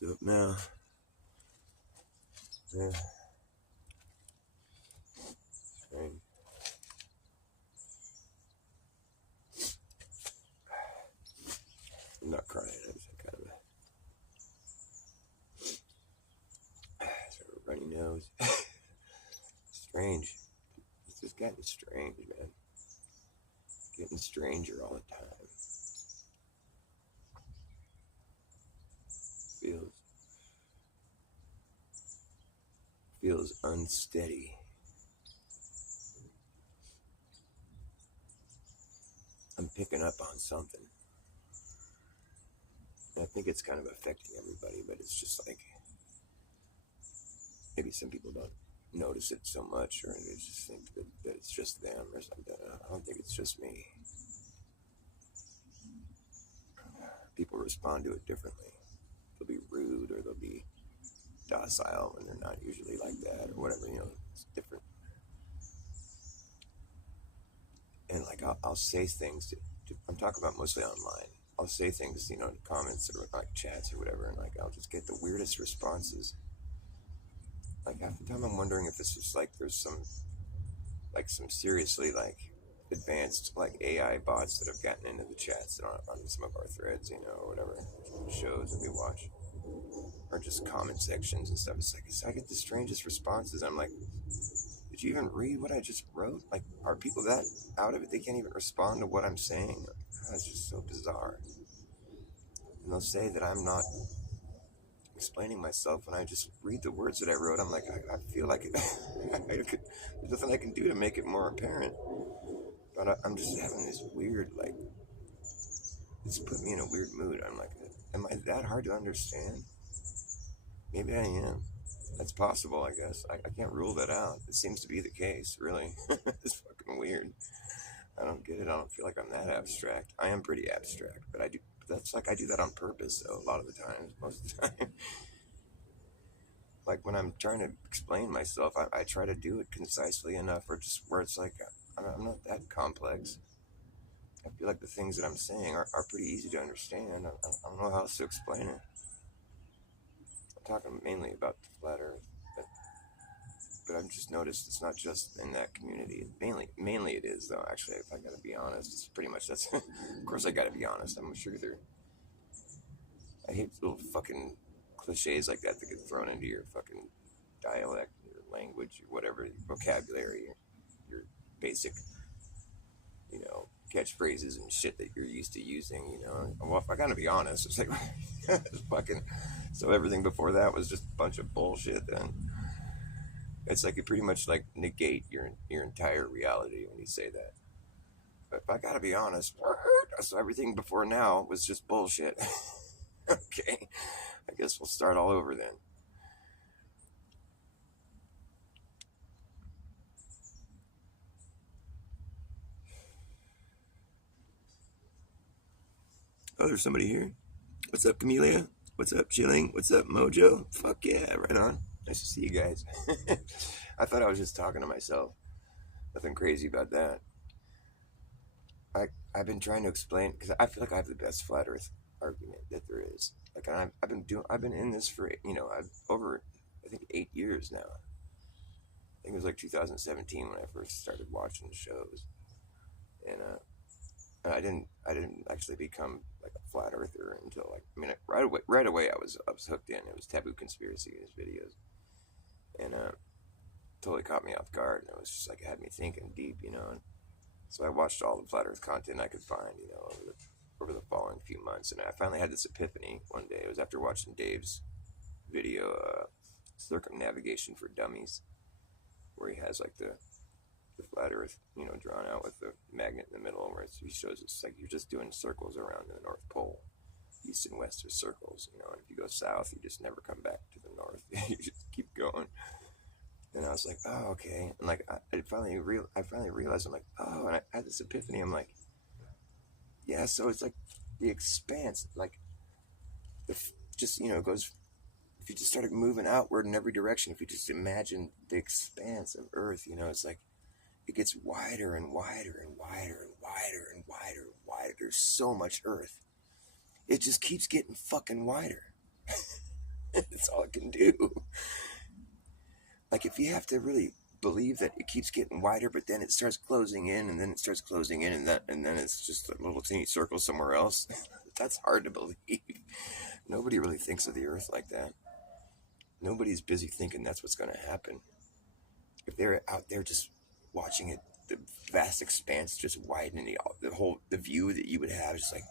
What's up now? Yeah. Strange. I'm not crying. I just had kind of a sort of runny nose. Strange. It's just getting strange, man. Getting stranger all the time. Feels unsteady. I'm picking up on something. And I think it's kind of affecting everybody, but it's just like maybe some people don't notice it so much, or they just think that it's just them or something. I don't think it's just me. People respond to it differently. They'll be rude or they'll be docile when they're not usually like that or whatever, it's different. And like I'll say things I'm talking about mostly online. I'll say things, in comments or like chats or whatever, and like I'll just get the weirdest responses. Like half the time I'm wondering if it's just like there's some seriously like advanced like AI bots that have gotten into the chats on some of our threads, or whatever shows that we watch, or just comment sections and stuff. It's like I get the strangest responses. I'm like, did you even read what I just wrote? Like, are people that out of it? They can't even respond to what I'm saying. That's just so bizarre. And they'll say that I'm not explaining myself when I just read the words that I wrote. I'm like, I feel like it. There's nothing I can do to make it more apparent. But I'm just having this weird, like, it's put me in a weird mood. I'm like, am I that hard to understand? Maybe I am. That's possible, I guess. I can't rule that out. It seems to be the case, really. It's fucking weird. I don't get it. I don't feel like I'm that abstract. I am pretty abstract, but I do. That's like I do that on purpose, though, a lot of the times, most of the time. Like when I'm trying to explain myself, I try to do it concisely enough, or just where it's like I'm not that complex. I feel like the things that I'm saying are pretty easy to understand. I don't know how else to explain it. I'm talking mainly about the flat Earth, but I've just noticed it's not just in that community. Mainly it is though. Actually, if I gotta be honest, it's pretty much that's. Of course, I gotta be honest. I'm sure I hate little fucking cliches like that get thrown into your fucking dialect, your language, or whatever, your vocabulary, your basic, catchphrases and shit that you're used to using. Well, if I gotta be honest, it's like it's fucking. So everything before that was just a bunch of bullshit. Then it's like you pretty much like negate your entire reality when you say that. But if I gotta be honest, so everything before now was just bullshit. Okay, I guess we'll start all over then. Oh, there's somebody here. What's up, Camellia? What's up, Chilling? What's up, Mojo? Fuck yeah, right on. Nice to see you guys. I thought I was just talking to myself. Nothing crazy about that. I've been trying to explain because I feel like I have the best flat Earth argument that there is. Like I've been in this for I've over I think 8 years now. I think it was like 2017 when I first started watching the shows, and I didn't actually become like a flat earther until right away I was hooked in. It was Taboo Conspiracy, his videos, and totally caught me off guard, and it was just like it had me thinking deep. And so I watched all the flat Earth content I could find, over the following few months, and I finally had this epiphany one day. It was after watching Dave's video, Circumnavigation for Dummies, where he has like the flat Earth, drawn out with the magnet in the middle, where he shows it's like you're just doing circles around the North Pole. East and west are circles, and if you go south, you just never come back to the north. You just keep going. And I was like, oh, okay. And like, I finally realized, I'm like, oh, and I had this epiphany. I'm like, yeah, so it's like the expanse, like, if just, it goes, if you just started moving outward in every direction, if you just imagine the expanse of Earth, it's like, it gets wider and wider and wider and wider and wider and wider. There's so much Earth. It just keeps getting fucking wider. That's all it can do. Like, if you have to really believe that it keeps getting wider, but then it starts closing in, and then it starts closing in, and then it's just a little teeny circle somewhere else. That's hard to believe. Nobody really thinks of the Earth like that. Nobody's busy thinking that's what's going to happen. If they're out there just watching it, the vast expanse just widening, the view that you would have, just like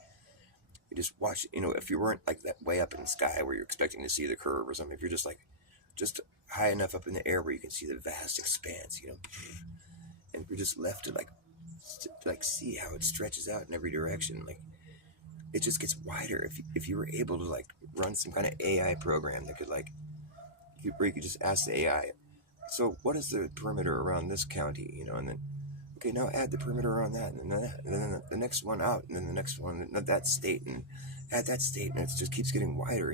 you just watch. If you weren't like that way up in the sky where you're expecting to see the curve or something, if you're just high enough up in the air where you can see the vast expanse, and you're just left to like see how it stretches out in every direction, like it just gets wider. If you were able to like run some kind of AI program that could where you could just ask the AI, so what is the perimeter around this county, and then okay, now add the perimeter around that, and then the next one out, and then the next one, that state, and add that state, and it just keeps getting wider,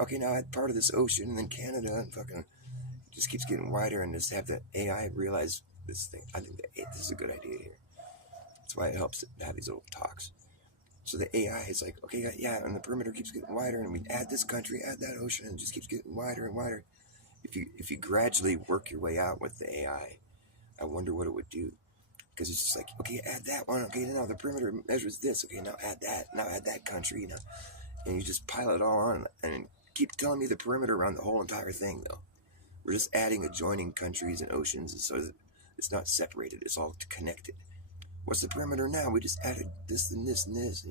Okay, now add part of this ocean, and then Canada, and fucking it just keeps getting wider, and just have the AI realize this thing. I think this is a good idea here. That's why it helps to have these little talks. So the AI is like, okay, yeah, and the perimeter keeps getting wider, and we add this country, add that ocean, and it just keeps getting wider and wider. If you gradually work your way out with the AI, I wonder what it would do. Because it's just like, okay, add that one. Okay, now the perimeter measures this. Okay, now add that. Now add that country. And you just pile it all on and keep telling me the perimeter around the whole entire thing, though. We're just adding adjoining countries and oceans, so it's not separated. It's all connected. What's the perimeter now? We just added this and this and this,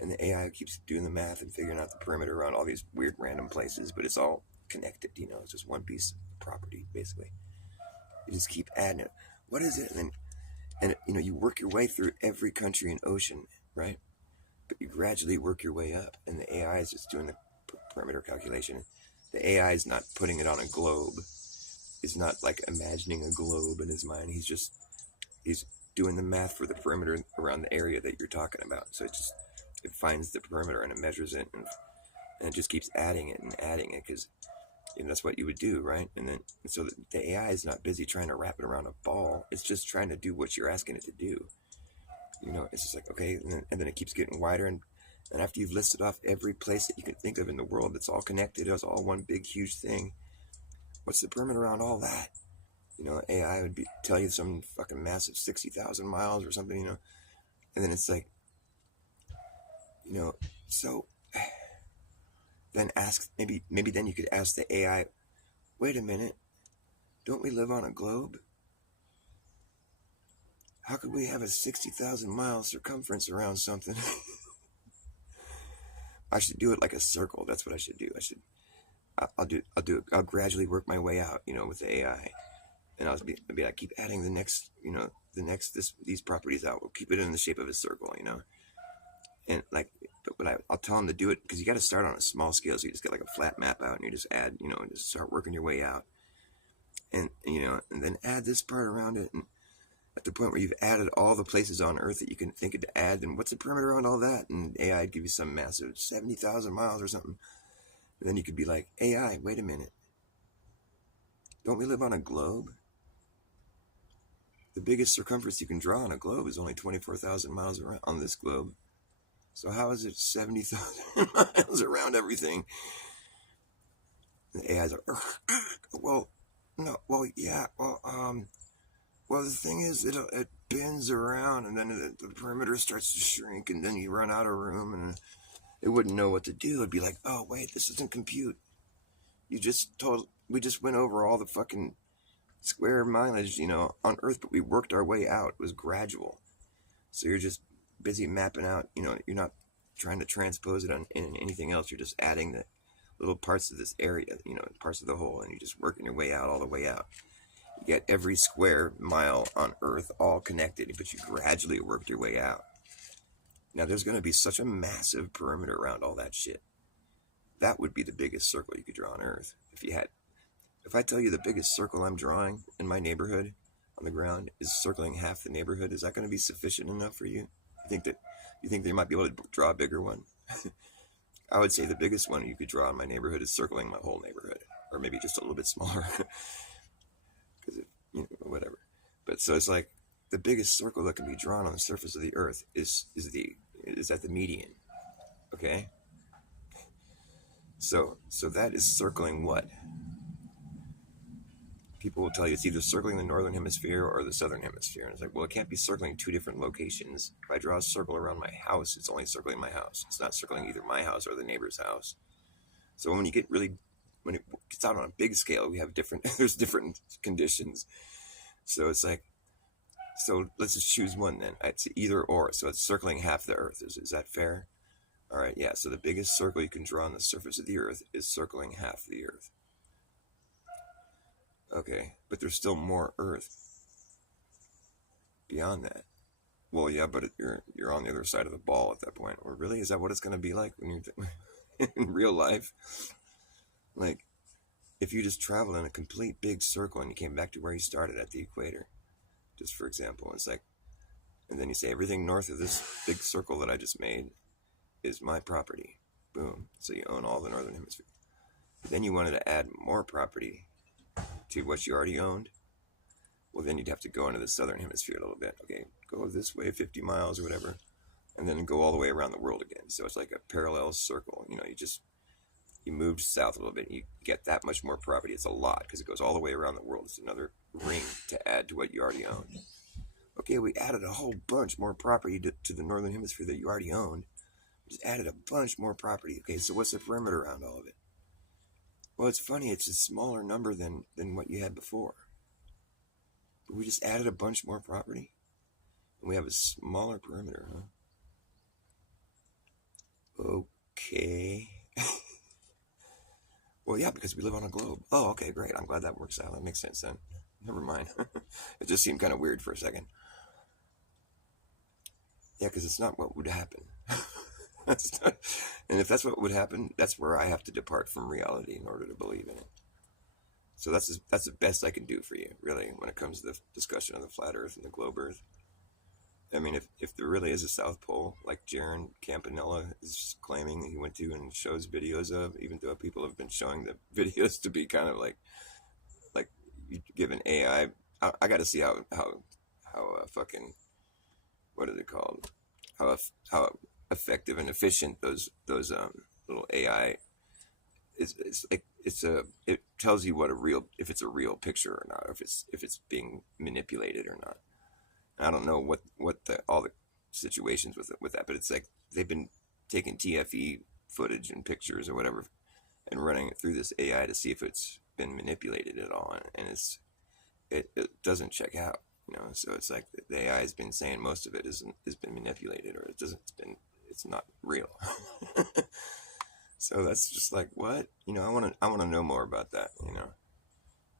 And the AI keeps doing the math and figuring out the perimeter around all these weird random places, but it's all connected, It's just one piece of property, basically. You just keep adding it. What is it? And you work your way through every country and ocean, right? But you gradually work your way up, and the AI is just doing the perimeter calculation. The AI is not putting it on a globe. It's not like imagining a globe in his mind. He's doing the math for the perimeter around the area that you're talking about. So it finds the perimeter and it measures it, and it just keeps adding it and adding it, because that's what you would do, right? And so the AI is not busy trying to wrap it around a ball. It's just trying to do what you're asking it to do. It's just like, okay, and then it keeps getting wider, and after you've listed off every place that you can think of in the world that's all connected, it's all one big huge thing. What's the perimeter around all that? AI would tell you some fucking massive 60,000 miles or something, and then it's like, so then maybe then you could ask the AI, wait a minute, don't we live on a globe? How could we have a 60,000 mile circumference around something? I should do it like a circle. That's what I should do. I'll do it. I'll gradually work my way out, with the AI, and I'll be like, keep adding these properties out. We'll keep it in the shape of a circle, and like, but I'll tell them to do it, because you got to start on a small scale. So you just get like a flat map out, and you just add, and just start working your way out, and then add this part around it, and at the point where you've added all the places on Earth that you can think of to add, then what's the perimeter around all that? And AI would give you some massive 70,000 miles or something. And then you could be like, AI, wait a minute. Don't we live on a globe? The biggest circumference you can draw on a globe is only 24,000 miles around on this globe. So how is it 70,000 miles around everything? And the AI's like, well, no, well, yeah, well, the thing is, it bends around, and then the perimeter starts to shrink, and then you run out of room, and it wouldn't know what to do. It'd be like, oh, wait, this doesn't compute. We just went over all the fucking square mileage, on Earth, but we worked our way out. It was gradual. So you're just busy mapping out, you're not trying to transpose it in anything else. You're just adding the little parts of this area, parts of the whole, and you're just working your way out all the way out. You get every square mile on Earth all connected, but you gradually worked your way out. Now, there's going to be such a massive perimeter around all that shit. That would be the biggest circle you could draw on Earth. If I tell you the biggest circle I'm drawing in my neighborhood on the ground is circling half the neighborhood, is that going to be sufficient enough for you? You think they might be able to draw a bigger one? I would say the biggest one you could draw in my neighborhood is circling my whole neighborhood, or maybe just a little bit smaller. Because whatever. But so it's like the biggest circle that can be drawn on the surface of the Earth is at the median. Okay. So that is circling what? People will tell you it's either circling the northern hemisphere or the southern hemisphere. And it's like, well, it can't be circling two different locations. If I draw a circle around my house, it's only circling my house. It's not circling either my house or the neighbor's house. So when it gets out on a big scale, we have there's different conditions. So it's like, so let's just choose one then. It's either or. So it's circling half the Earth. Is that fair? All right, yeah. So the biggest circle you can draw on the surface of the Earth is circling half the Earth. Okay, but there's still more Earth beyond that. Well, yeah, but you're on the other side of the ball at that point. Or really, is that what it's going to be like when you're in real life? Like, if you just travel in a complete big circle and you came back to where you started at the equator, just for example, it's like, and then you say everything north of this big circle that I just made is my property. Boom. So you own all the northern hemisphere. But then you wanted to add more property to what you already owned. Well, then you'd have to go into the southern hemisphere a little bit. Okay, go this way 50 miles or whatever, and then go all the way around the world again. So it's like a parallel circle. You moved south a little bit, and you get that much more property. It's a lot because it goes all the way around the world. It's another ring to add to what you already own. Okay, we added a whole bunch more property to the northern hemisphere that you already owned. We just added a bunch more property. Okay, so what's the perimeter around all of it? Well, it's funny. It's a smaller number than what you had before. But we just added a bunch more property, and we have a smaller perimeter, huh? Okay. Well, yeah, because we live on a globe. Oh, okay, great. I'm glad that works out. That makes sense then. Never mind. It just seemed kind of weird for a second. Yeah, because it's not what would happen. And if that's what would happen, that's where I have to depart from reality in order to believe in it. So that's the best I can do for you, really, when it comes to the discussion of the flat Earth and the globe Earth. I mean, if there really is a South Pole, like Jaron Campanella is claiming he went to and shows videos of, even though people have been showing the videos to be kind of like you give an AI. I got to see how fucking, what are they called? How effective and efficient those little AI is. It tells you if it's a real picture or not, if it's being manipulated or not. I don't know what all the situations with that, but it's like they've been taking TFE footage and pictures or whatever and running it through this AI to see if it's been manipulated at all, and it doesn't check out, So it's like the AI has been saying most of it has been manipulated, or it's not real. So that's just like, what? I want to know more about that,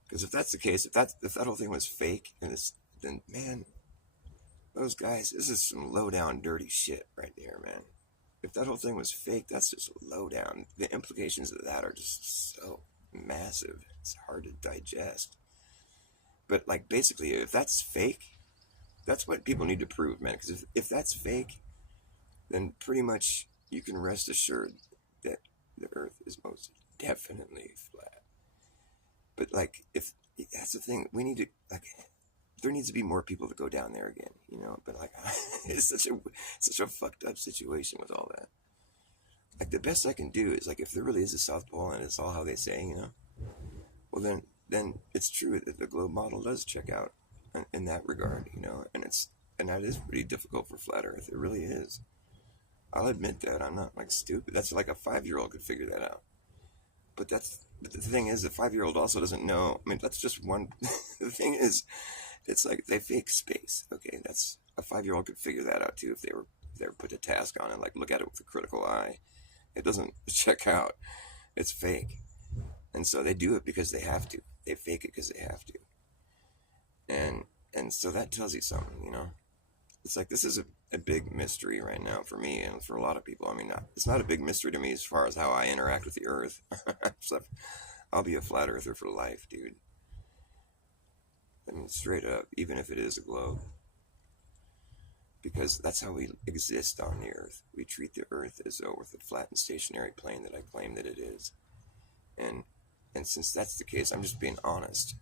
because if that's the case, if that whole thing was fake, then man. Those guys, this is some low down dirty shit right there, man. If that whole thing was fake, that's just low down. The implications of that are just so massive. It's hard to digest. But like basically, if that's fake, that's what people need to prove, man. Because if that's fake, then pretty much you can rest assured that the Earth is most definitely flat. But like, if that's the thing, we need to there needs to be more people to go down there again, but like, it's such a fucked up situation with all that. Like, the best I can do is, like, if there really is a South Pole and it's all how they say, well then it's true that the globe model does check out in that regard, and that is pretty difficult for flat Earth. It really is. I'll admit that. I'm not like stupid. That's like a 5-year-old could figure that out. But the thing is, the 5-year-old also doesn't know. I mean, that's just one. The thing is, it's like they fake space. Okay, that's a 5-year-old could figure that out too if they were put a task on it, like look at it with a critical eye. It doesn't check out. It's fake, and so they do it because they have to. They fake it because they have to, and so that tells you something, It's like this is a big mystery right now for me and for a lot of people. I mean, it's not a big mystery to me as far as how I interact with the Earth. So I'll be a flat earther for life, dude. I mean, straight up, even if it is a globe. Because that's how we exist on the Earth. We treat the Earth as though it's a flat and stationary plane that I claim that it is. And since that's the case, I'm just being honest,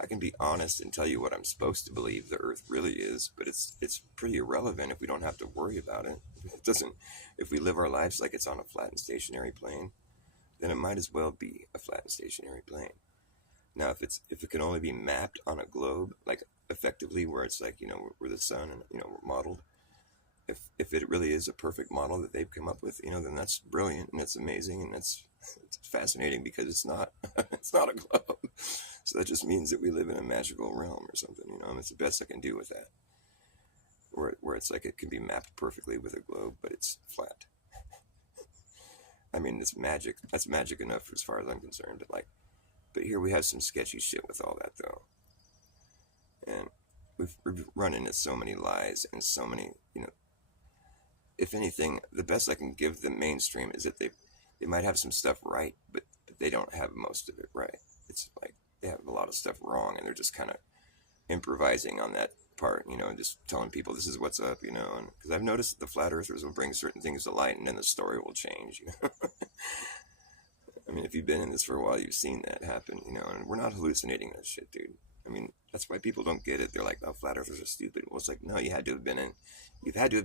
I can be honest and tell you what I'm supposed to believe the Earth really is, but it's pretty irrelevant if we don't have to worry about it. It doesn't. If we live our lives like it's on a flat and stationary plane, then it might as well be a flat and stationary plane. Now, if it can only be mapped on a globe, like effectively, where it's like where the sun and modeled. If it really is a perfect model that they've come up with, then that's brilliant and it's amazing and it's fascinating because it's not it's not a globe. So that just means that we live in a magical realm or something, and it's the best I can do with that. Where it's like it can be mapped perfectly with a globe, but it's flat. I mean, it's magic. That's magic enough as far as I'm concerned. But here we have some sketchy shit with all that though, and we've run into so many lies and so many, If anything, the best I can give the mainstream is that they might have some stuff right, but they don't have most of it right. It's like they have a lot of stuff wrong, and they're just kind of improvising on that part, just telling people this is what's up, and because I've noticed that the flat earthers will bring certain things to light, and then the story will change. I mean, if you've been in this for a while, you've seen that happen, and we're not hallucinating that shit, dude. I mean, that's why people don't get it. They're like, oh, flat earthers are stupid. Well, it's like, no, you've had to have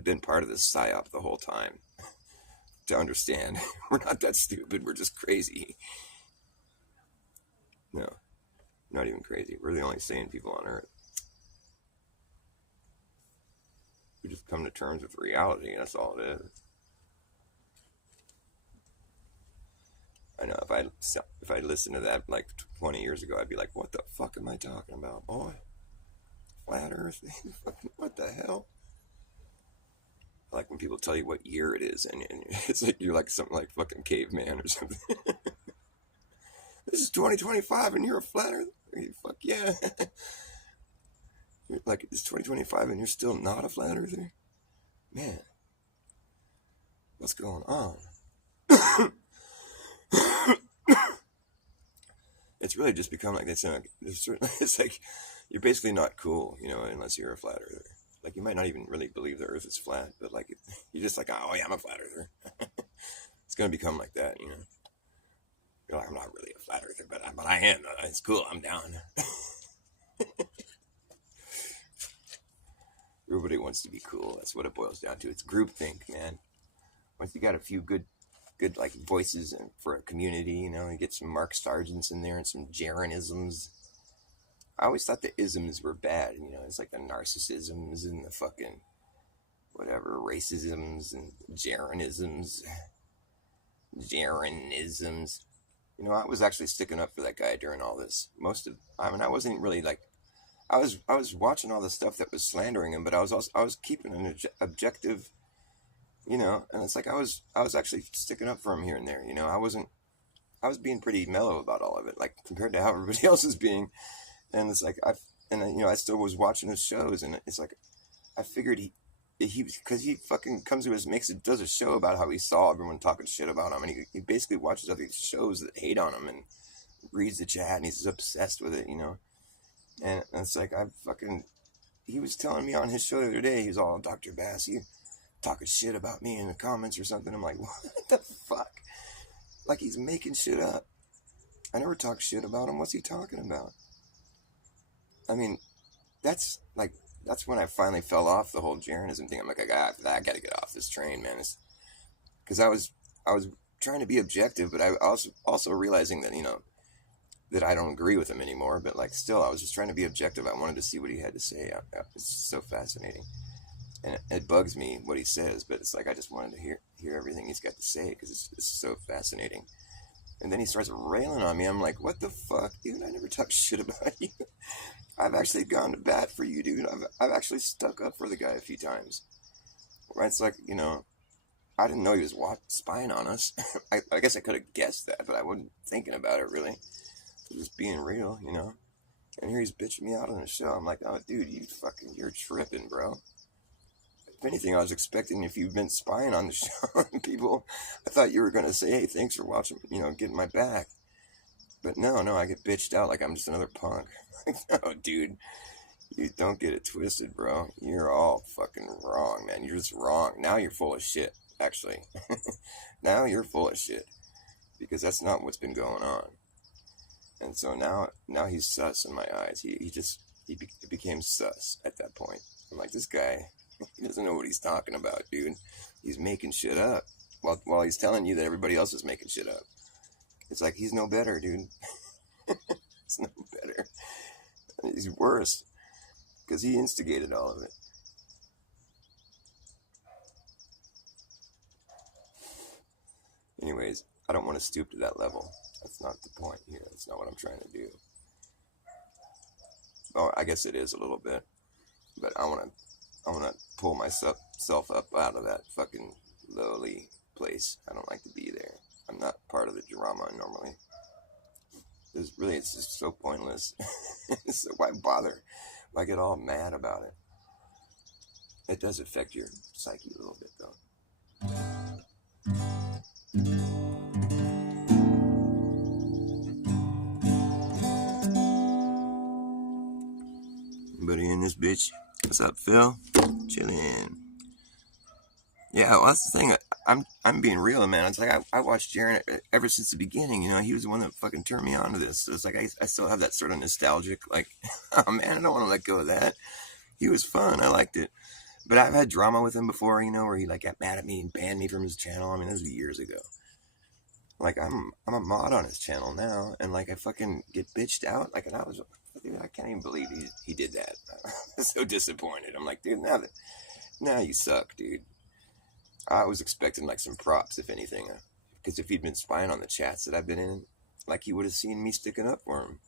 been part of this psyop the whole time to understand. We're not that stupid. We're just crazy. No, not even crazy. We're the only sane people on Earth. We just come to terms with reality. That's all it is. I know if I listened to that like 20 years ago, I'd be like, what the fuck am I talking about, boy? Flat Earth? What the hell? I like when people tell you what year it is, and it's like you're like something like fucking caveman or something. This is 2025 and you're a flat earther? Fuck yeah. You're like, it's 2025 and you're still not a flat earther? Man, what's going on? It's really just become like this. It's like you're basically not cool, unless you're a flat earther. Like, you might not even really believe the Earth is flat, but like you're just like, oh yeah, I'm a flat earther. It's gonna become like that, You're like, I'm not really a flat earther, but I am. It's cool. I'm down. Everybody wants to be cool. That's what it boils down to. It's groupthink, man. Once you got a few good like voices for a community, you get some Mark Sargents in there and some Jaronisms. I always thought the isms were bad, it's like the narcissisms and the fucking whatever racisms and Jaronisms. I was actually sticking up for that guy during all this. I wasn't really like, I was watching all the stuff that was slandering him, but I was keeping an objective, and it's like I was actually sticking up for him here and there, I was being pretty mellow about all of it, like compared to how everybody else is being, and it's like I still was watching his shows, and it's like I figured he because he fucking does a show about how he saw everyone talking shit about him, and he basically watches other shows that hate on him and reads the chat, and he's obsessed with it, and it's like he was telling me on his show the other day, he's all, Dr. Bass, you talking shit about me in the comments or something. I'm like, what the fuck? Like, he's making shit up. I never talk shit about him. What's he talking about? I mean, that's when I finally fell off the whole Jaronism thing. I'm like, I gotta get off this train, man. Because I was trying to be objective, but I also realizing that, that I don't agree with him anymore. But like, still, I was just trying to be objective. I wanted to see what he had to say. It's so fascinating, and it bugs me what he says. But it's like I just wanted to hear everything he's got to say because it's so fascinating. And then he starts railing on me. I'm like, what the fuck, dude? I never talked shit about you. I've actually gone to bat for you, dude. I've actually stuck up for the guy a few times. Right? It's like, I didn't know he was spying on us. I guess I could have guessed that, but I wasn't thinking about it, really. Just being real, And here he's bitching me out on the show. I'm like, oh, dude, you're tripping, bro. If anything, I was expecting, if you've been spying on the show, people, I thought you were going to say, hey, thanks for watching, getting my back. But no, I get bitched out like I'm just another punk. No, dude, you don't get it twisted, bro. You're all fucking wrong, man. You're just wrong. Now you're full of shit, actually. Now you're full of shit. Because that's not what's been going on. And so now he's sus in my eyes. He became sus at that point. I'm like, this guy, he doesn't know what he's talking about, dude. He's making shit up while he's telling you that everybody else is making shit up. It's like he's no better, dude. He's no better. He's worse because he instigated all of it. Anyways, I don't want to stoop to that level. That's not the point here. That's not what I'm trying to do. Oh, I guess it is a little bit, but I want to pull myself up out of that fucking lowly place. I don't like to be there. I'm not part of the drama normally. It's just so pointless. So why bother? Why get all mad about it? It does affect your psyche a little bit, though. Anybody in this bitch? What's up, Phil? Chillin'. Yeah, well, that's the thing. I'm being real, man. It's like I watched Jaren ever since the beginning. You know, he was the one that fucking turned me on to this. So it's like I still have that sort of nostalgic, like, oh man, I don't want to let go of that. He was fun. I liked it. But I've had drama with him before, you know, where he like got mad at me and banned me from his channel. I mean, this was years ago. Like I'm a mod on his channel now, and like I fucking get bitched out. Like, and dude, I can't even believe he did that. I'm so disappointed. I'm like, dude, now you suck, dude. I was expecting like some props, if anything, because if he'd been spying on the chats that I've been in, like he would have seen me sticking up for him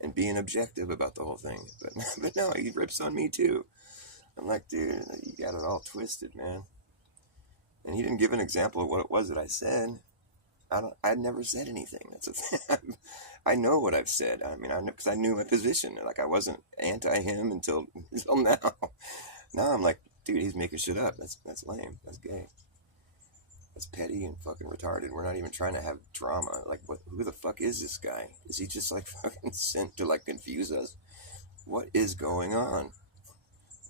and being objective about the whole thing. But no, he rips on me too. I'm like, dude, you got it all twisted, man. And he didn't give an example of what it was that I said. I'd never said anything. That's a thing. I know what I've said. I mean, because I knew my position. Like I wasn't anti him until now. Now I'm like, dude, he's making shit up. That's lame. That's gay. That's petty and fucking retarded. We're not even trying to have drama. Like, who the fuck is this guy? Is he just like fucking sent to like confuse us? What is going on?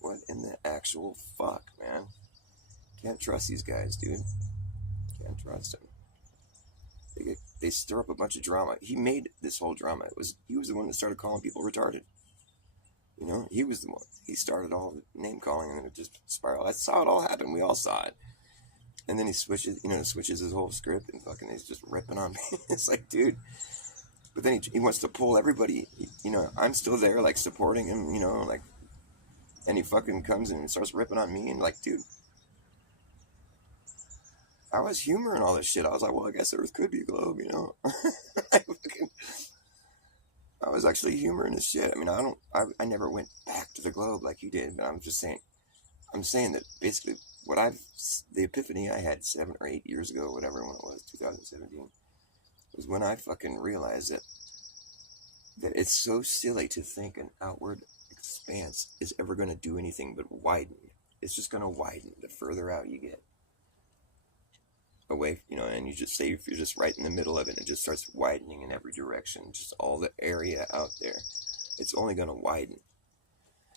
What in the actual fuck, man? Can't trust these guys, dude. Can't trust them. They stir up a bunch of drama. He made this whole drama. He was the one that started calling people retarded. You know, he was the one. He started all the name calling, and then it just spiraled. I saw it all happen. We all saw it. And then he switches his whole script, and fucking he's just ripping on me. It's like, dude. But then he wants to pull everybody. I'm still there, like supporting him. Like, and he fucking comes in and starts ripping on me, and like, dude. I was humoring all this shit. I was like, well, I guess Earth could be a globe, you know. I was actually humoring this shit. I mean, I never went back to the globe like you did, but I'm saying that basically the epiphany I had 7 or 8 years ago, whatever when it was, 2017, was when I fucking realized that it's so silly to think an outward expanse is ever going to do anything but widen. It's just going to widen the further out you get away, and you just say if you're just right in the middle of it, it just starts widening in every direction. Just all the area out there, it's only going to widen.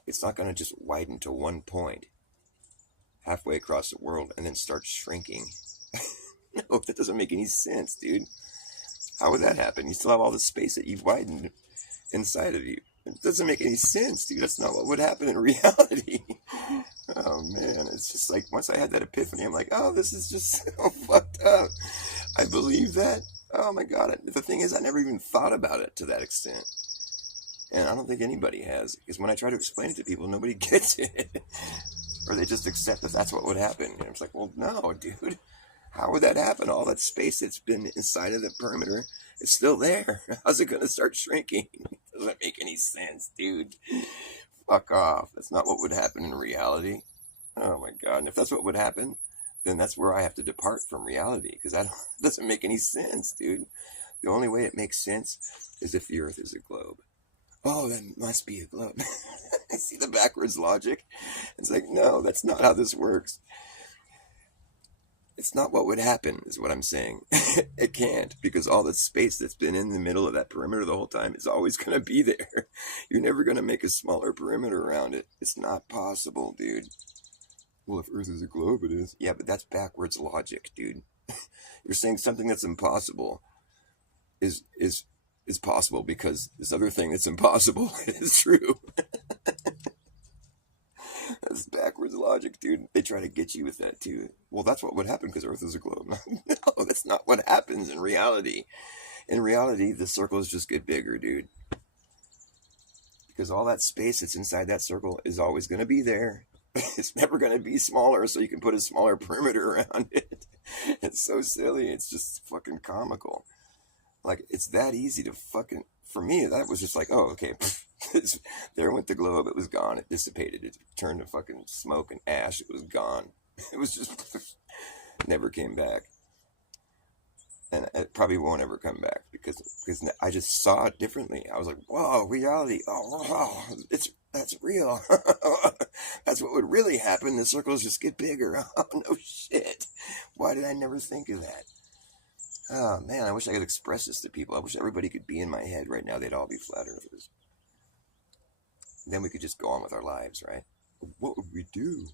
It's not going to just widen to one point halfway across the world and then start shrinking. No, that doesn't make any sense, dude. How would that happen? You still have all the space that you've widened inside of you. It doesn't make any sense, dude. That's not what would happen in reality. Oh, man. It's just like, once I had that epiphany, I'm like, oh, this is just so fucked up. I believe that. Oh, my God. The thing is, I never even thought about it to that extent. And I don't think anybody has. Because when I try to explain it to people, nobody gets it. Or they just accept that that's what would happen. And it's like, well, no, dude. How would that happen? All that space that's been inside of the perimeter is still there. How's it going to start shrinking? Doesn't make any sense, dude. Fuck off. That's not what would happen in reality. Oh my God. And if that's what would happen, then that's where I have to depart from reality, because that doesn't make any sense, dude. The only way it makes sense is if the Earth is a globe. Oh, that must be a globe. See the backwards logic? It's like, no, that's not how this works. It's not what would happen, is what I'm saying. It can't, because all the space that's been in the middle of that perimeter the whole time is always going to be there. You're never going to make a smaller perimeter around it. It's not possible, dude. Well, if Earth is a globe, it is. Yeah, but that's backwards logic, dude. You're saying something that's impossible is is possible because this other thing that's impossible is true. That's backwards logic, dude. They try to get you with that too. Well, that's what would happen because Earth is a globe. No, that's not what happens in reality. In reality, the circles just get bigger, dude. Because all that space that's inside that circle is always going to be there. It's never going to be smaller, so you can put a smaller perimeter around it. It's so silly. It's just fucking comical. Like, it's that easy to fucking... For me, that was just like, oh, okay. There went the globe. It was gone. It dissipated. It turned to fucking smoke and ash. It was gone. It was just... never came back. And it probably won't ever come back because I just saw it differently. I was like, whoa, reality. Oh, wow. That's real. That's what would really happen. The circles just get bigger. Oh, no shit. Why did I never think of that? Oh, man, I wish I could express this to people. I wish everybody could be in my head right now. They'd all be flat earthers. Then we could just go on with our lives, right? What would we do?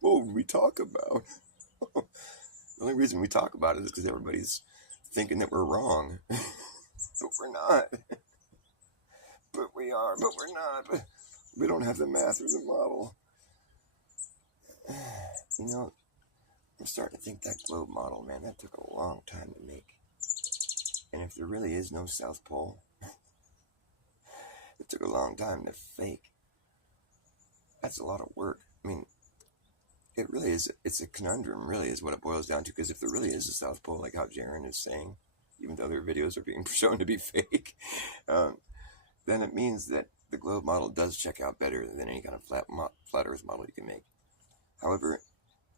What would we talk about? The only reason we talk about it is because everybody's thinking that we're wrong. But we're not. But we are, but we're not. We don't have the math or the model. You know, I'm starting to think that globe model, man, that took a long time to make. And if there really is no South Pole, it took a long time to fake. That's a lot of work. I mean, it really is, it's a conundrum, really, is what it boils down to. Because if there really is a South Pole, like how Jaren is saying, even though their videos are being shown to be fake, then it means that the globe model does check out better than any kind of flat Earth model you can make. However,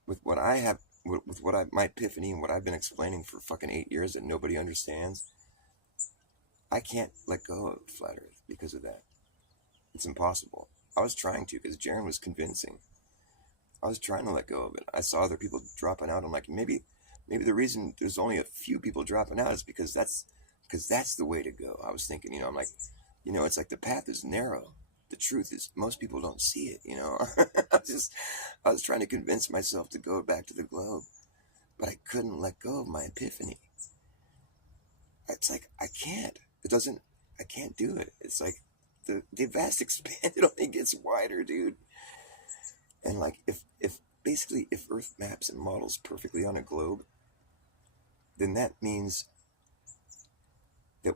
with what I have, my epiphany and what I've been explaining for fucking 8 years that nobody understands, I can't let go of flat Earth because of that. It's impossible. I was trying to because Jaren was convincing. I was trying to let go of it. I saw other people dropping out. I'm like, maybe the reason there's only a few people dropping out is because that's the way to go. I was thinking, I'm like, it's like the path is narrow. The truth is most people don't see it, I was trying to convince myself to go back to the globe, but I couldn't let go of my epiphany. It's like, I can't do it. It's like the vast expanse, it only gets wider, dude. And like, if Earth maps and models perfectly on a globe, then that means that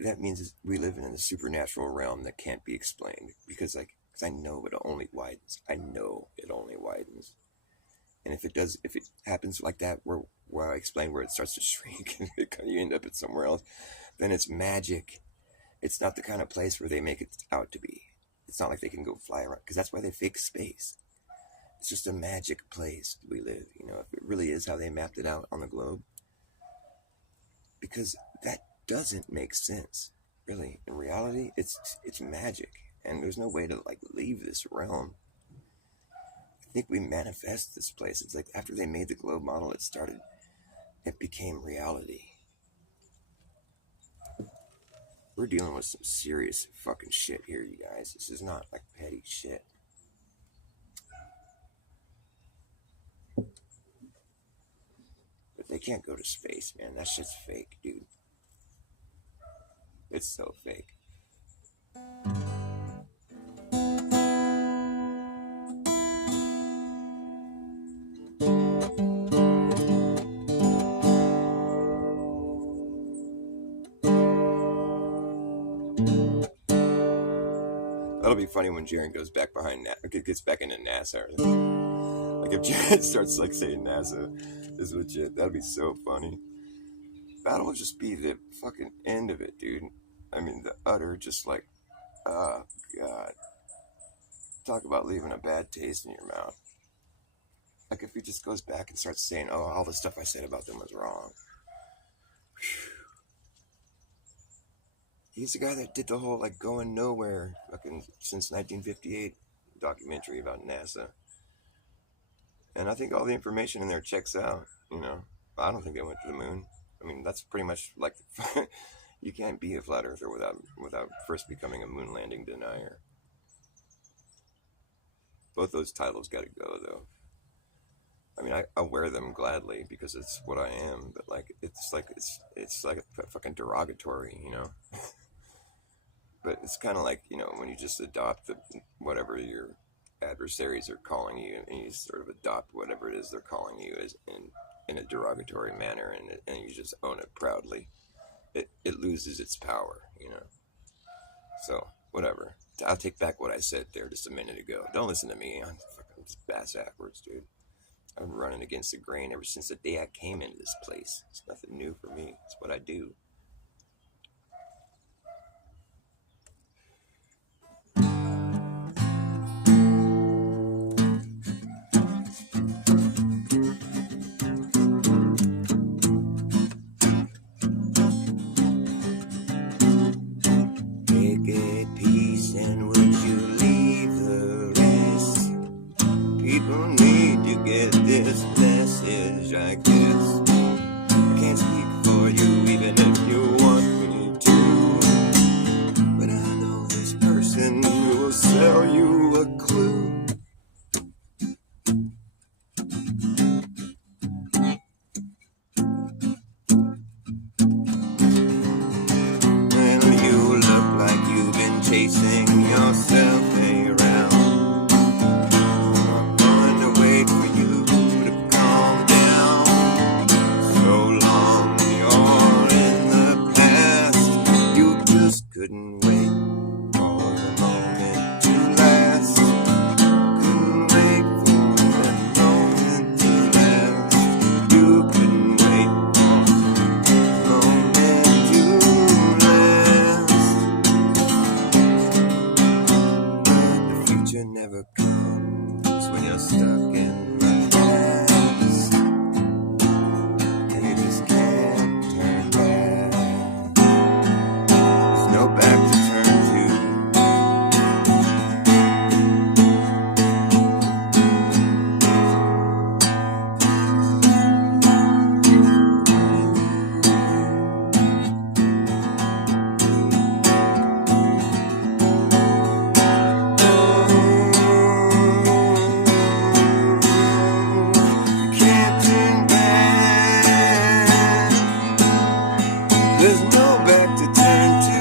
that means we live in a supernatural realm that can't be explained because I know it only widens. I know it only widens. And if it happens like that, where I explain where it starts to shrink and you end up at somewhere else, then it's magic. It's not the kind of place where they make it out to be. It's not like they can go fly around, because that's why they fake space. It's just a magic place we live, if it really is how they mapped it out on the globe. Because that doesn't make sense, really. In reality, it's magic, and there's no way to leave this realm. I think we manifest this place. It's like after they made the globe model, it became reality. We're dealing with some serious fucking shit here, you guys. This is not like petty shit. But they can't go to space, man. That shit's fake, dude. It's so fake. That'll be funny when Jaren goes back gets back into NASA. Like if Jaren starts saying NASA is legit, that'd be so funny. That'll just be the fucking end of it, dude. I mean, the utter oh God. Talk about leaving a bad taste in your mouth. Like if he just goes back and starts saying, oh, all the stuff I said about them was wrong. Whew. He's the guy that did the whole going nowhere fucking since 1958 documentary about NASA. And I think all the information in there checks out, I don't think they went to the moon. I mean, that's pretty much you can't be a flat earther without first becoming a moon landing denier. Both those titles got to go, though. I mean, I wear them gladly because it's what I am, but like it's like a fucking derogatory, you know. But it's kind of like, you know, when you just adopt whatever your adversaries are calling you, and you sort of adopt whatever it is they're calling you as in a derogatory manner, and you just own it proudly. It loses its power, you know. So whatever. I'll take back what I said there just a minute ago. Don't listen to me. I'm fucking bass backwards, dude. I've been running against the grain ever since the day I came into this place. It's nothing new for me. It's what I do. Take a piece and would you leave the rest? People need to get this message, I guess. Can't speak for you even if you want me to, but I know this person who will sell you a clue. Well, you look like you've been chasing yourself around. I'm going to wait for you to calm down. So long you're in the past, you just couldn't wait for the moment to last. Couldn't wait for the moment to last. You couldn't wait for the moment to last. But the future never comes when you're stuck in the past, and you just can't turn back. There's no back to turn to. You can't turn back. There's no back to turn to.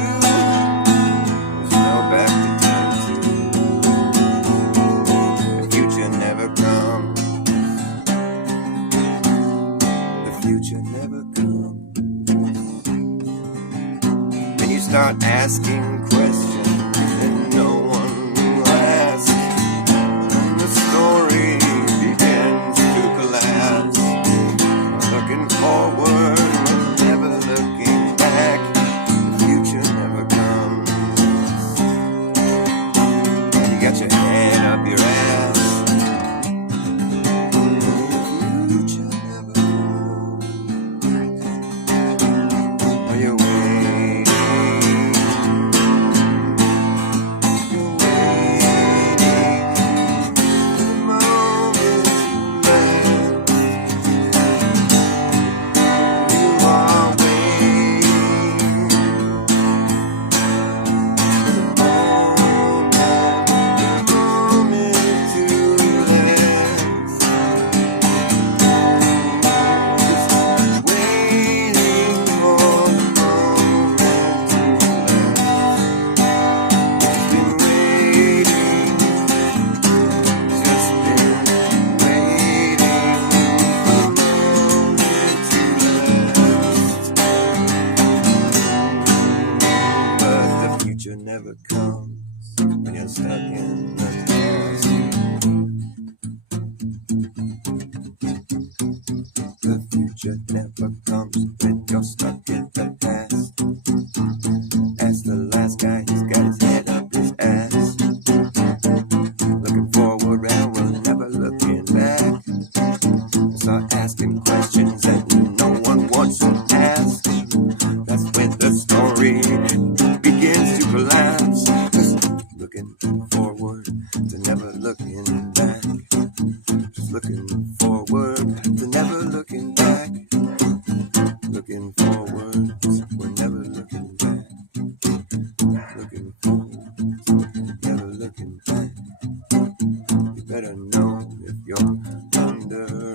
There's no back to turn to. The future never comes. The future never comes. When you start asking questions that no one will ask, and the story begins to collapse. Looking forward, never looking back. The future never comes. And you got your head up your ass. The future never comes. Are you waiting? You're waiting for the moment to last. You are waiting for the moment to last. Just waiting for the moment to last. Just been waiting, just been waiting for the moment to last. But the future never comes when you're stuck in the past. The future never comes when you're stuck in the past. Ask the last guy, he's got his head up his ass. Looking forward and we're never looking back. Start asking questions that no one wants to ask. That's when the story begins to collapse. Just looking forward to never looking back. Just looking forward to never looking back. Looking forward, we're never looking back. Looking forward, never looking back. You better know if you're under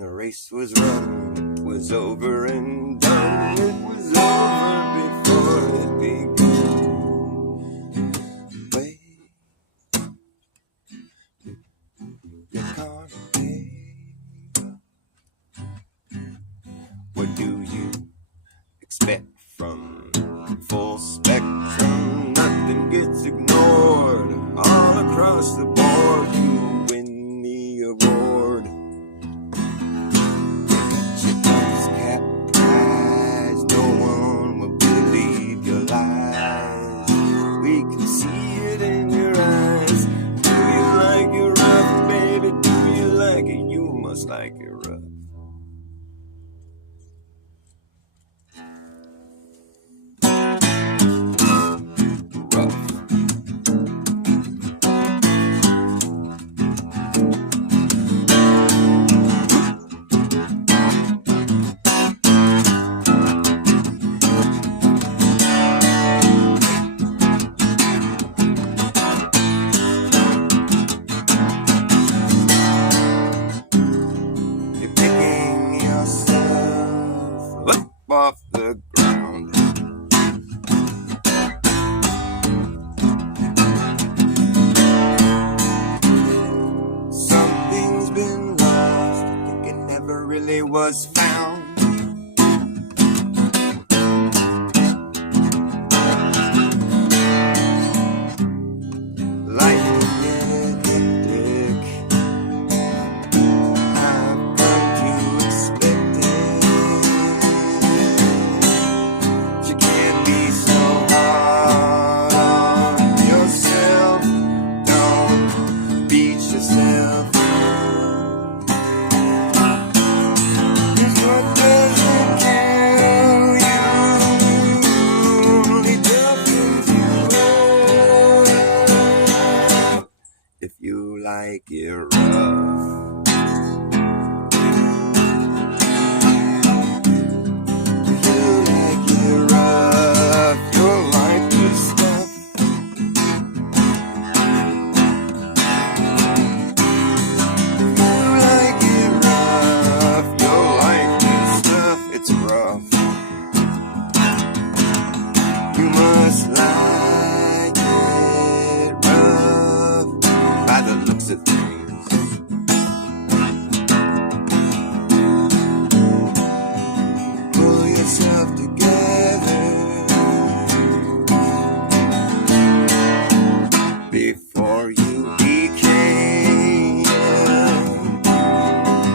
The race was run, it was over and done. It was over before it began. Wait, you can't pay. What do you expect from Full Spectrum? Nothing gets ignored. All across the board, you win the award. Like it rough. Off the ground. Something's been lost, I think it never really was found. rough. You must like it rough by the looks of things. Pull yourself together before you decay.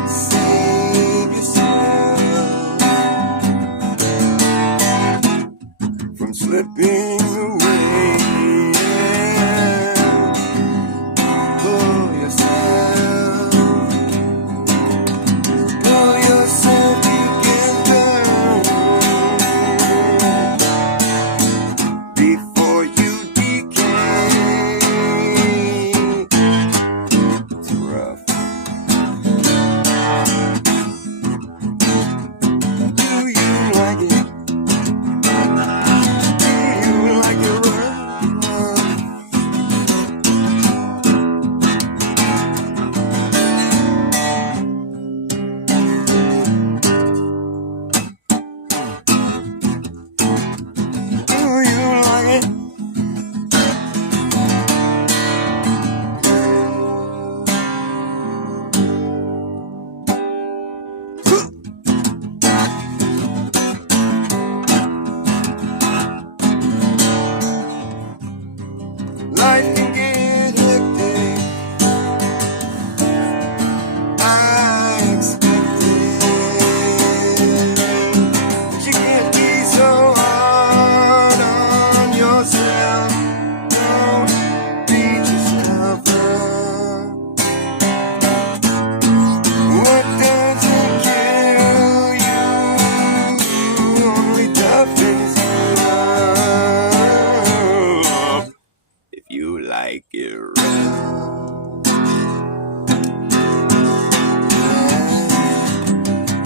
Save yourself from slipping away. Pull yourself together before you decay. It's rough. Do you like it? Do you like it rough? Do you like it? Life can get hectic. I expect it. But you can't be so hard on yourself. Don't beat yourself up. What doesn't kill you only toughens you up. If you like it rough,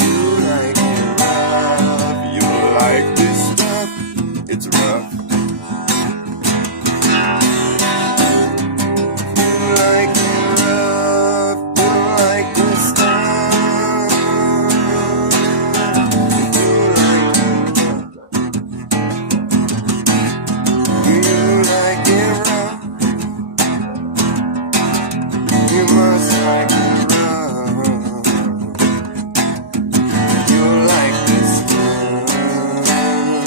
you like it rough, you like this stuff, it's rough. You like it rough, you like this stuff. You like it rough, you like it rough. You must like it rough. You like this stuff.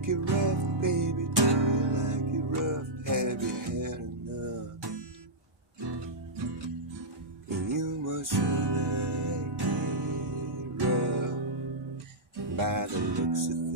like it rough, baby? Do you like it rough? Have you had enough? You must like it rough by the looks of things.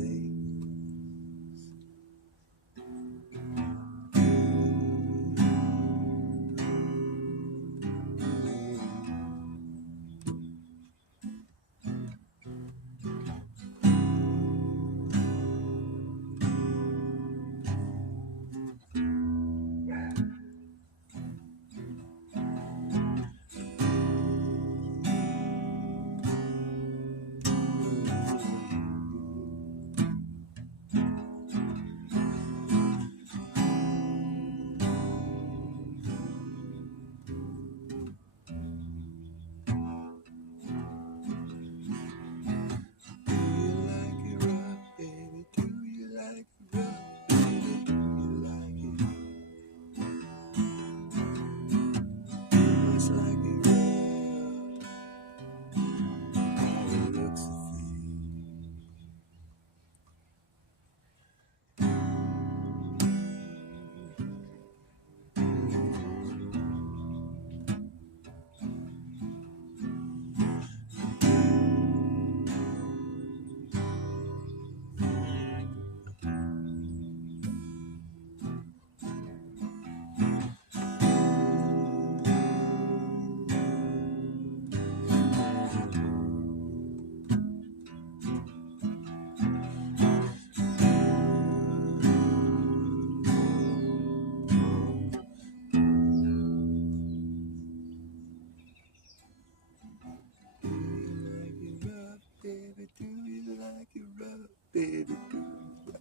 Baby, do you like it rough? Baby, do you like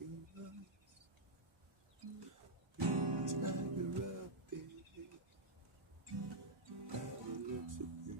it rough? It's like it rough, baby. How it looks at you.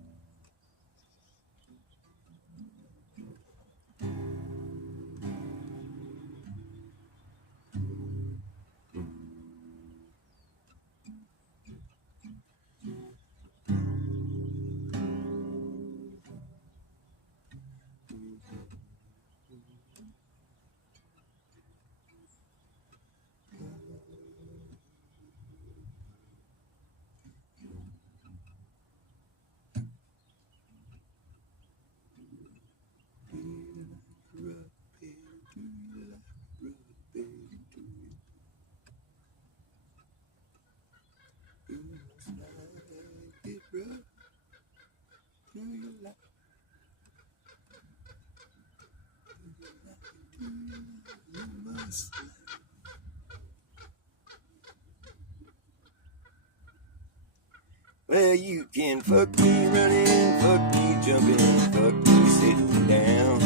Well, you can fuck me running, fuck me jumping, fuck me sitting down.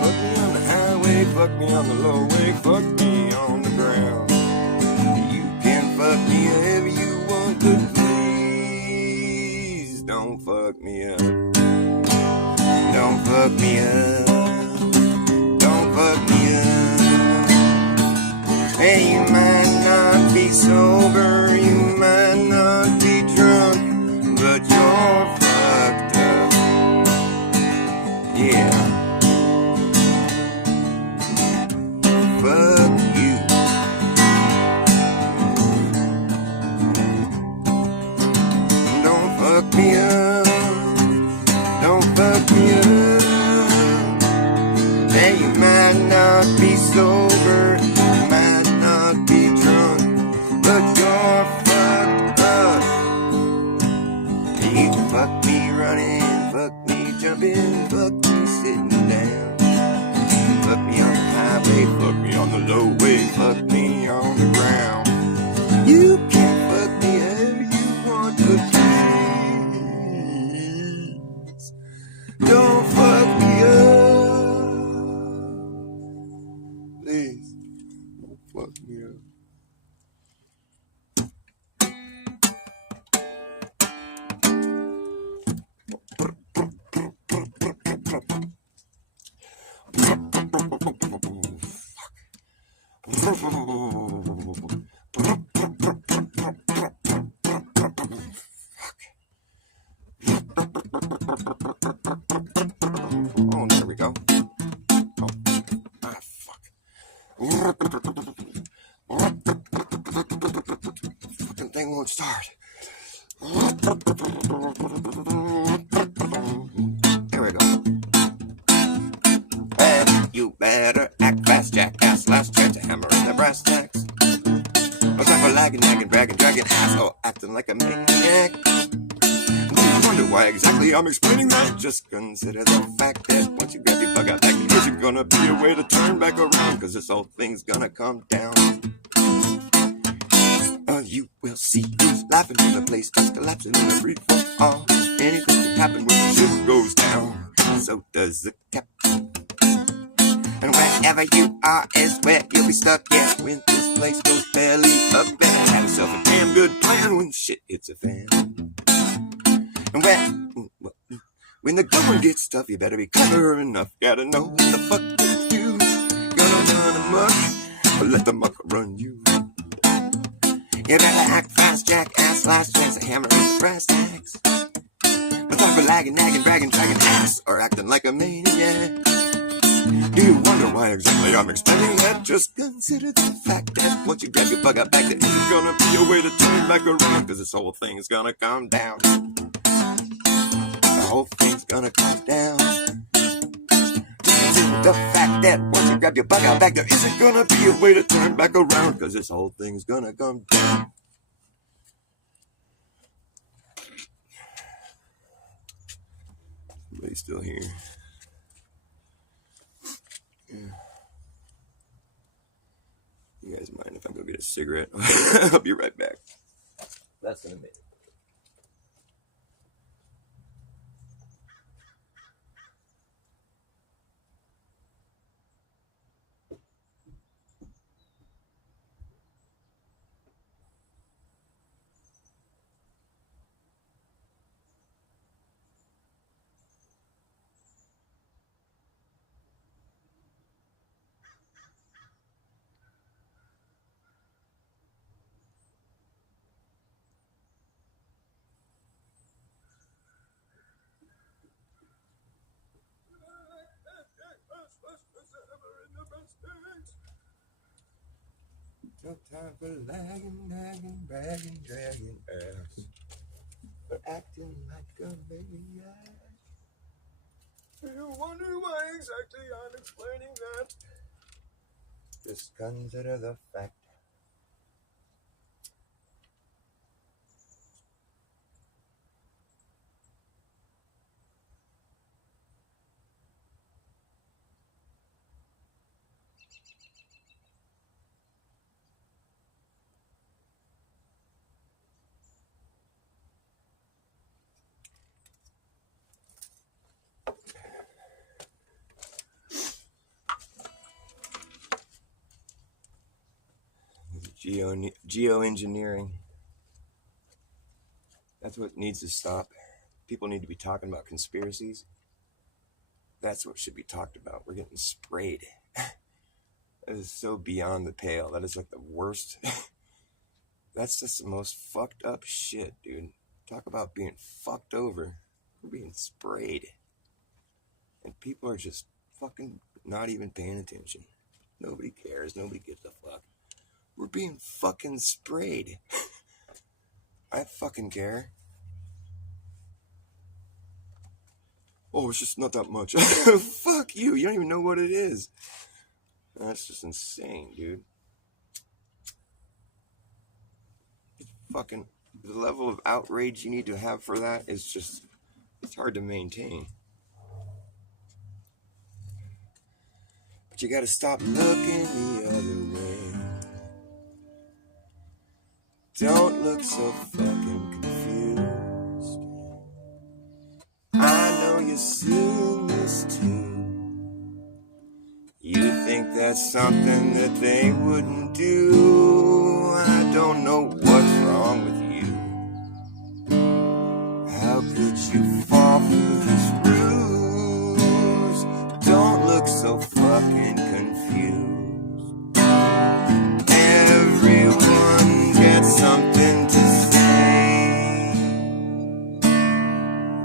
Fuck me on the highway, fuck me on the low way, fuck me on the ground. You can fuck me however you want, but please don't fuck me up. Don't fuck me up. Don't fuck me up. Hey, you might not be sober, you might not be drunk, but you're fucked up. Yeah. Fuck you. Don't fuck me up. Don't fuck me up. Hey, you might not be sober, you might not be drunk, but you're fucked up. You can fuck me running, fuck me jumping, fuck me sitting down. Fuck me on the highway, fuck me on the low way, fuck me on the ground. You can fuck me however you want, but please don't fuck me up. Please don't fuck me up. Oh, there we go. Oh. Fucking thing won't start. Here we go. And you better act fast, jackass. Last chance to hammer in the brass tacks. No time for lagging, nagging, bragging, dragging ass, or acting like a maniac. Do you wonder why exactly I'm explaining that? Just consider the fact that once you grab your bug out back, there isn't gonna be a way to turn back around, cause this whole thing's gonna come down. You will see who's laughing when the place starts collapsing in a free fall. Anything can happen when the ship goes down. So does the captain. And wherever you are is where you'll be stuck. Yeah, when this place goes belly up, better have yourself a damn good plan when shit hits a fan. And when the going gets tough, you better be clever enough. Gotta know what the fuck to do. Gonna run amok, or let the muck run you. You better act fast, jackass. Last chance to hammer in the brass tacks. No time for lagging, nagging, bragging, dragging ass, or acting like a maniac. Do you wonder why exactly I'm explaining that? Just consider the fact that once you grab your bug out back, there isn't gonna be a way to turn back around, cause this whole thing is gonna come down. The whole thing's gonna come down. The fact that once you grab your bug out back, there isn't gonna be a way to turn back around, cause this whole thing's gonna come down. Somebody's still here. Yeah. You guys mind if I go get a cigarette? I'll be right back. That's in a minute. No time for lagging, nagging, bragging, dragging ass, or acting like a maniac. Do you wonder why exactly I'm explaining that? Just consider the fact. Geoengineering. That's what needs to stop. People need to be talking about conspiracies. That's what should be talked about. We're getting sprayed. That is so beyond the pale. That is like the worst. That's just the most fucked up shit, dude. Talk about being fucked over. We're being sprayed. And people are just fucking not even paying attention. Nobody cares. Nobody gives a fuck. We're being fucking sprayed. I fucking care. Oh, it's just not that much. Fuck you. You don't even know what it is. That's just insane, dude. It's fucking, the level of outrage you need to have for that is just, it's hard to maintain. But you gotta stop looking the other way. Don't look so fucking confused. I know you're seeing this too. You think that's something that they wouldn't do. I don't know what's wrong with you. How could you fall for this ruse? Don't look so fucking confused. Everyone gets something to say.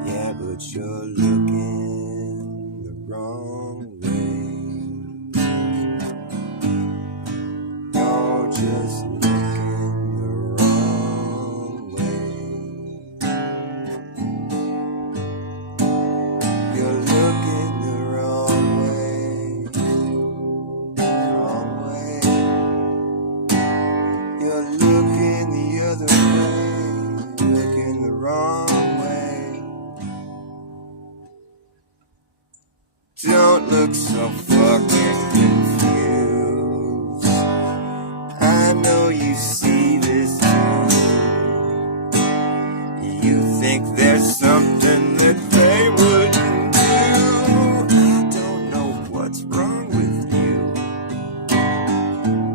Yeah, but you're looking the wrong way. don't look so fucking confused. I know you see this too. You think there's something that they wouldn't do. I don't know what's wrong with you.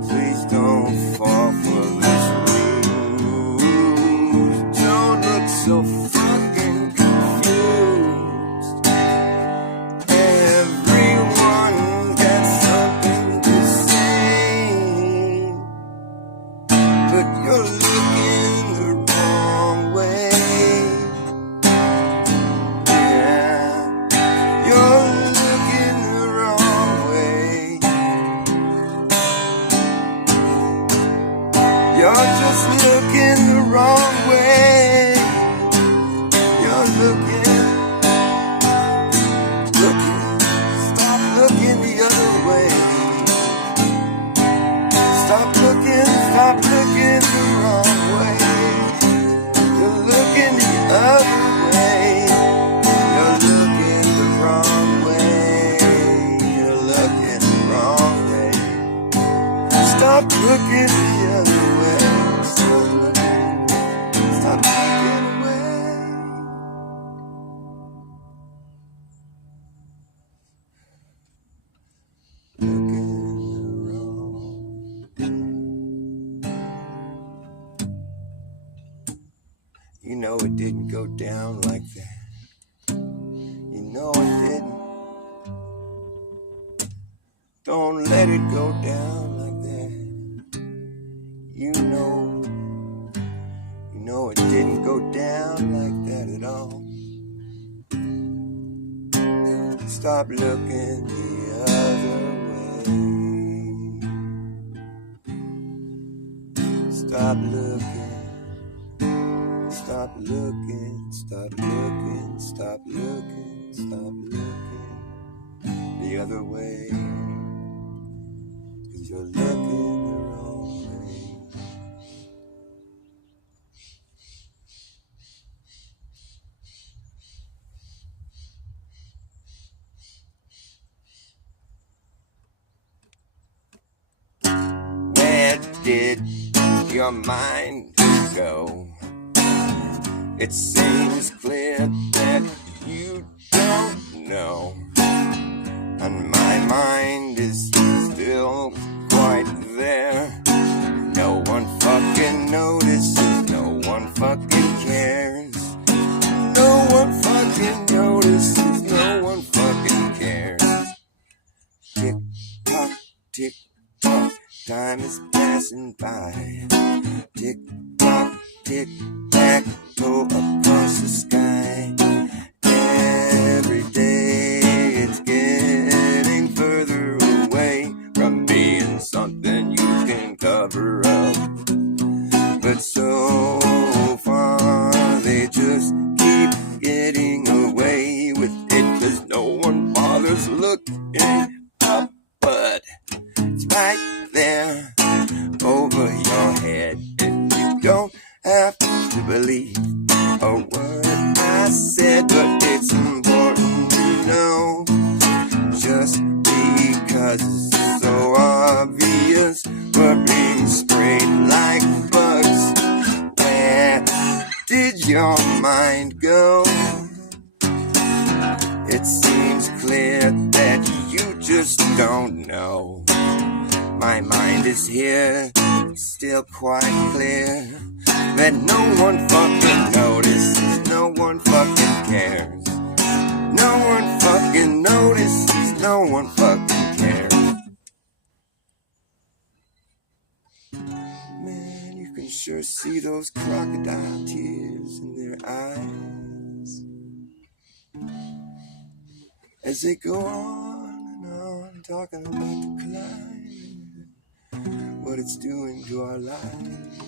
Please don't fall for this ruse. Don't look so fucking confused. Everyone's got something to say, but you're looking the wrong way. Yeah, you're looking the wrong way. You're just looking the wrong way. You're looking. Stop looking the other way. Stop looking the wrong way. You're looking the other way. You're looking the wrong way. You're looking the wrong way. Stop looking the other way. Stop looking away. Looking the wrong. You know it didn't go down like that. You know it didn't. Don't let it go down like that. You know it didn't go down like that at all. Stop looking the other way. Stop looking. Stop looking. Stop looking. Stop looking. Stop looking the other way. 'Cause you're looking the wrong way. Where did your mind go? It seems clear that you don't know. And my mind is still quite there. No one fucking notices, no one fucking cares. No one fucking notices, no one fucking cares. Tick tock, time is passing by. Tick tack, go across the sky. Every day it's getting further away from being something you can cover up. But so far they just keep getting away with it, 'cause no one bothers looking up. But it's right there over your head, and you don't have to believe a word I said, but it's important to know. Just because it's so obvious, we're being sprayed like bugs. Where did your mind go? It seems clear that you just don't know. My mind is here, still quite clear, that no one fucking notices, no one fucking cares. No one fucking notices, no one fucking cares. Man, you can sure see those crocodile tears in their eyes as they go on and on, talking about the climate, what it's doing to our lives.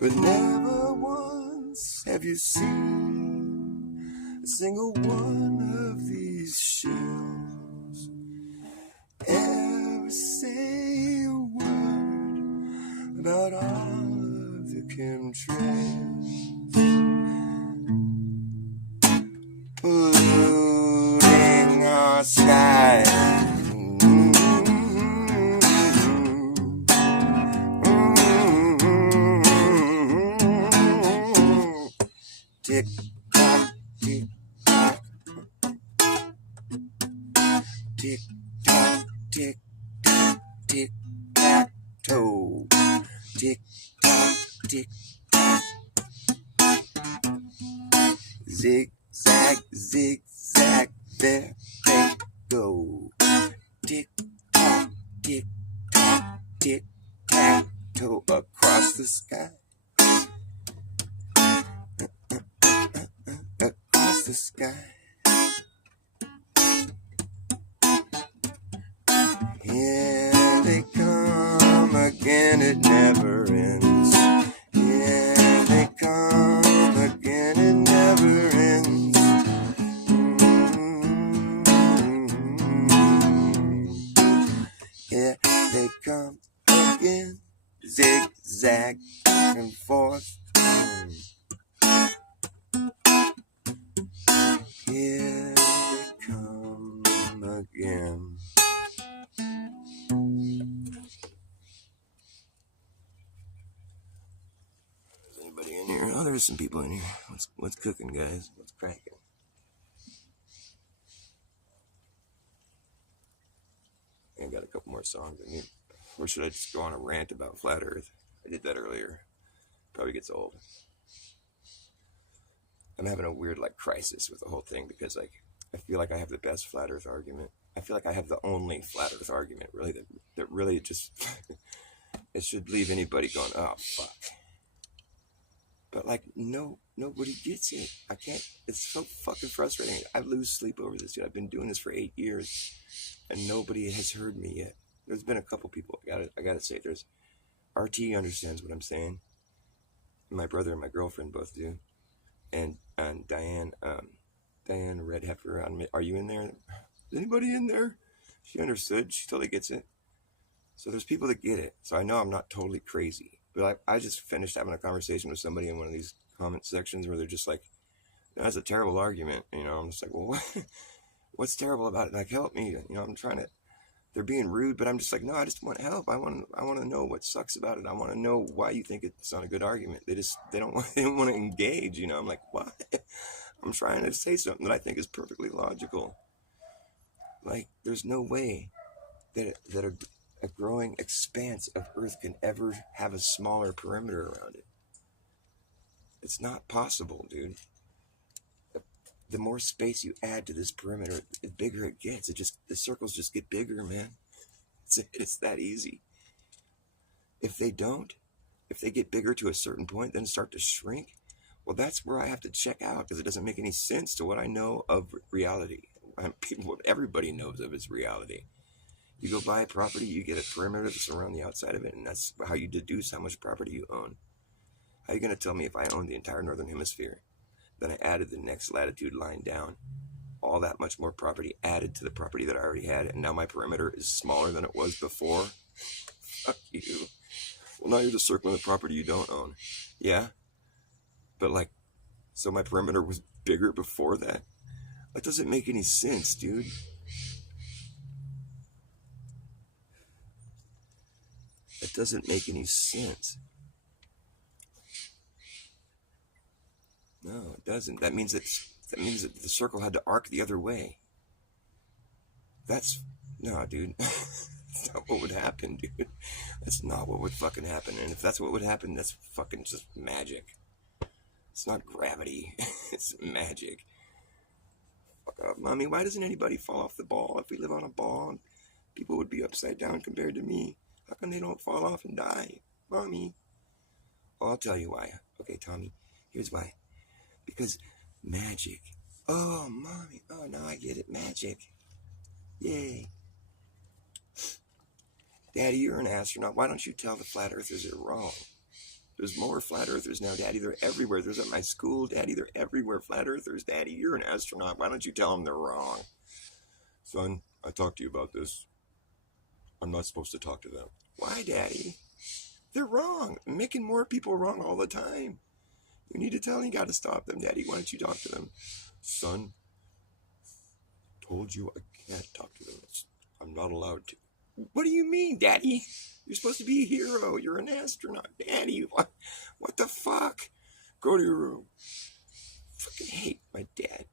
But never once have you seen a single one of these shows ever say a word about all of the chemtrails polluting sky. Tick tock, tick tock, tick tock, tick tock, tick tock toe, tick tock, tick tock, zig zag, there they go. Tick tock, tick tock, tick tock toe across the sky. Across the sky. Here they come again, it never ends. Here they come again, it never ends. Here they come again, zigzag back and forth. Here they come again. Is anybody in here? Oh, there's some people in here. What's cooking, guys? What's cracking? I got a couple more songs in here. Or should I just go on a rant about Flat Earth? I did that earlier. Probably gets old. I'm having a weird crisis with the whole thing because I feel like I have the best Flat Earth argument. I feel like I have the only Flat Earth argument really that really just it should leave anybody going, oh fuck. But nobody gets it. I can't. It's so fucking frustrating. I lose sleep over this shit. I've been doing this for 8 years, and nobody has heard me yet. There's been a couple people. I gotta say, there's RT understands what I'm saying. My brother and my girlfriend both do, and Diane Red Heifer. Are you in there? Is anybody in there? She understood. She totally gets it. So there's people that get it. So I know I'm not totally crazy. But I just finished having a conversation with somebody in one of these comment sections where they're just like, that's a terrible argument. I'm just like, well, what's terrible about it? Like, help me. I'm trying to, they're being rude, but I'm just like, no, I just want help. I want to know what sucks about it. I want to know why you think it's not a good argument. They don't want to engage. I'm like, what? I'm trying to say something that I think is perfectly logical. Like, there's no way that a growing expanse of Earth can ever have a smaller perimeter around it. It's not possible, dude. The more space you add to this perimeter, the bigger it gets. The circles just get bigger, man. It's that easy. If they get bigger to a certain point, then start to shrink, well, that's where I have to check out because it doesn't make any sense to what I know of reality. What everybody knows of is reality. You go buy a property, you get a perimeter that's around the outside of it, and that's how you deduce how much property you own. How are you going to tell me if I own the entire northern hemisphere? Then I added the next latitude line down. All that much more property added to the property that I already had, and now my perimeter is smaller than it was before? Fuck you. Well, now you're just circling the property you don't own. Yeah? But so my perimeter was bigger before that? That doesn't make any sense, dude. It doesn't make any sense. No, it doesn't. That means that the circle had to arc the other way. No, dude. That's not what would happen, dude. That's not what would fucking happen. And if that's what would happen, that's fucking just magic. It's not gravity. It's magic. Fuck off, Mommy. Why doesn't anybody fall off the ball? If we live on a ball, people would be upside down compared to me. How come they don't fall off and die? Mommy. Oh, I'll tell you why. Okay, Tommy. Here's why. Because magic. Oh, Mommy. Oh, now I get it. Magic. Yay. Daddy, you're an astronaut. Why don't you tell the flat earthers they're wrong? There's more flat earthers now, Daddy. They're everywhere. There's at my school, Daddy. They're everywhere. Flat earthers, Daddy. You're an astronaut. Why don't you tell them they're wrong? Son, I talked to you about this. I'm not supposed to talk to them. Why, Daddy? They're wrong. I'm making more people wrong all the time. You need to tell them you got to stop them, Daddy. Why don't you talk to them? Son, told you I can't talk to them. I'm not allowed to. What do you mean, Daddy? You're supposed to be a hero. You're an astronaut. Daddy, what the fuck? Go to your room. I fucking hate my dad.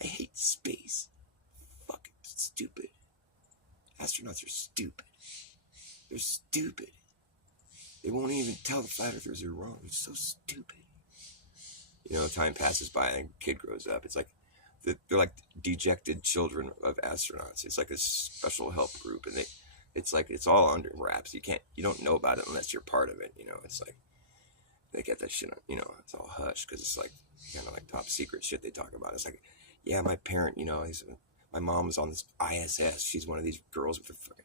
I hate space. Fucking stupid. Astronauts are stupid. They're stupid. They won't even tell the flat earthers they're wrong. They're so stupid. You know, time passes by and a kid grows up. It's like, they're like dejected children of astronauts. It's like a special help group, and it's like, it's all under wraps. You don't know about it unless you're part of it. You know, it's like, they get that shit, you know, it's all hush, because it's like, kind of like top secret shit they talk about. It's like, yeah, my parent, you know, my mom was on this ISS. She's one of these girls with the fucking,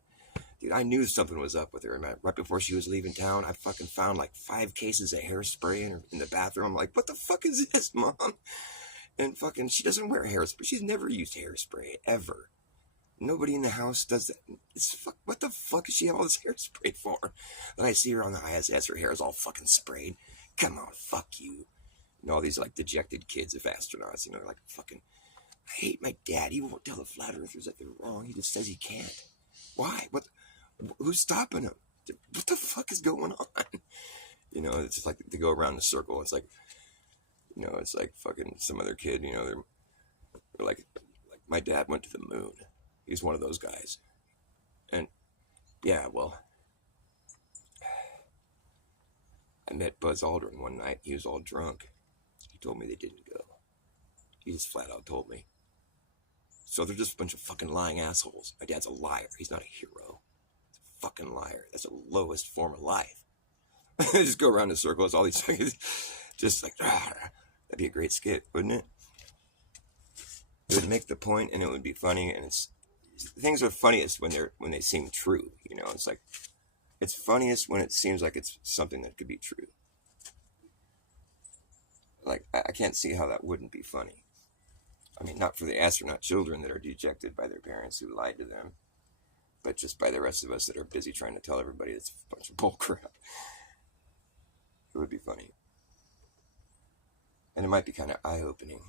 dude, I knew something was up with her. Man, right before she was leaving town, I fucking found like 5 cases of hairspray in the bathroom. I'm like, what the fuck is this, Mom? And fucking, she doesn't wear hairspray. She's never used hairspray, ever. Nobody in the house does that. What the fuck is she have all this hairspray for? Then I see her on the ISS, her hair is all fucking sprayed. Come on, fuck you. And all these like dejected kids of astronauts, you know, like fucking, I hate my dad. He won't tell the flat earthers that they're wrong. He just says he can't. Why? Who's stopping him? What the fuck is going on? You know, it's just like they go around the circle. It's like, you know, it's like fucking some other kid, you know, they're like my dad went to the moon. He's one of those guys. And yeah, well, I met Buzz Aldrin one night. He was all drunk. He told me they didn't go. He just flat out told me. So they're just a bunch of fucking lying assholes. My dad's a liar. He's not a hero. He's a fucking liar. That's the lowest form of life. Just go around in circles, all these just like, that'd be a great skit, wouldn't it? It would make the point, and it would be funny, and things are funniest when they seem true, you know. It's like, it's funniest when it seems like it's something that could be true. Like, I can't see how that wouldn't be funny. I mean, not for the astronaut children that are dejected by their parents who lied to them, but just by the rest of us that are busy trying to tell everybody it's a bunch of bullcrap. It would be funny. And it might be kind of eye-opening.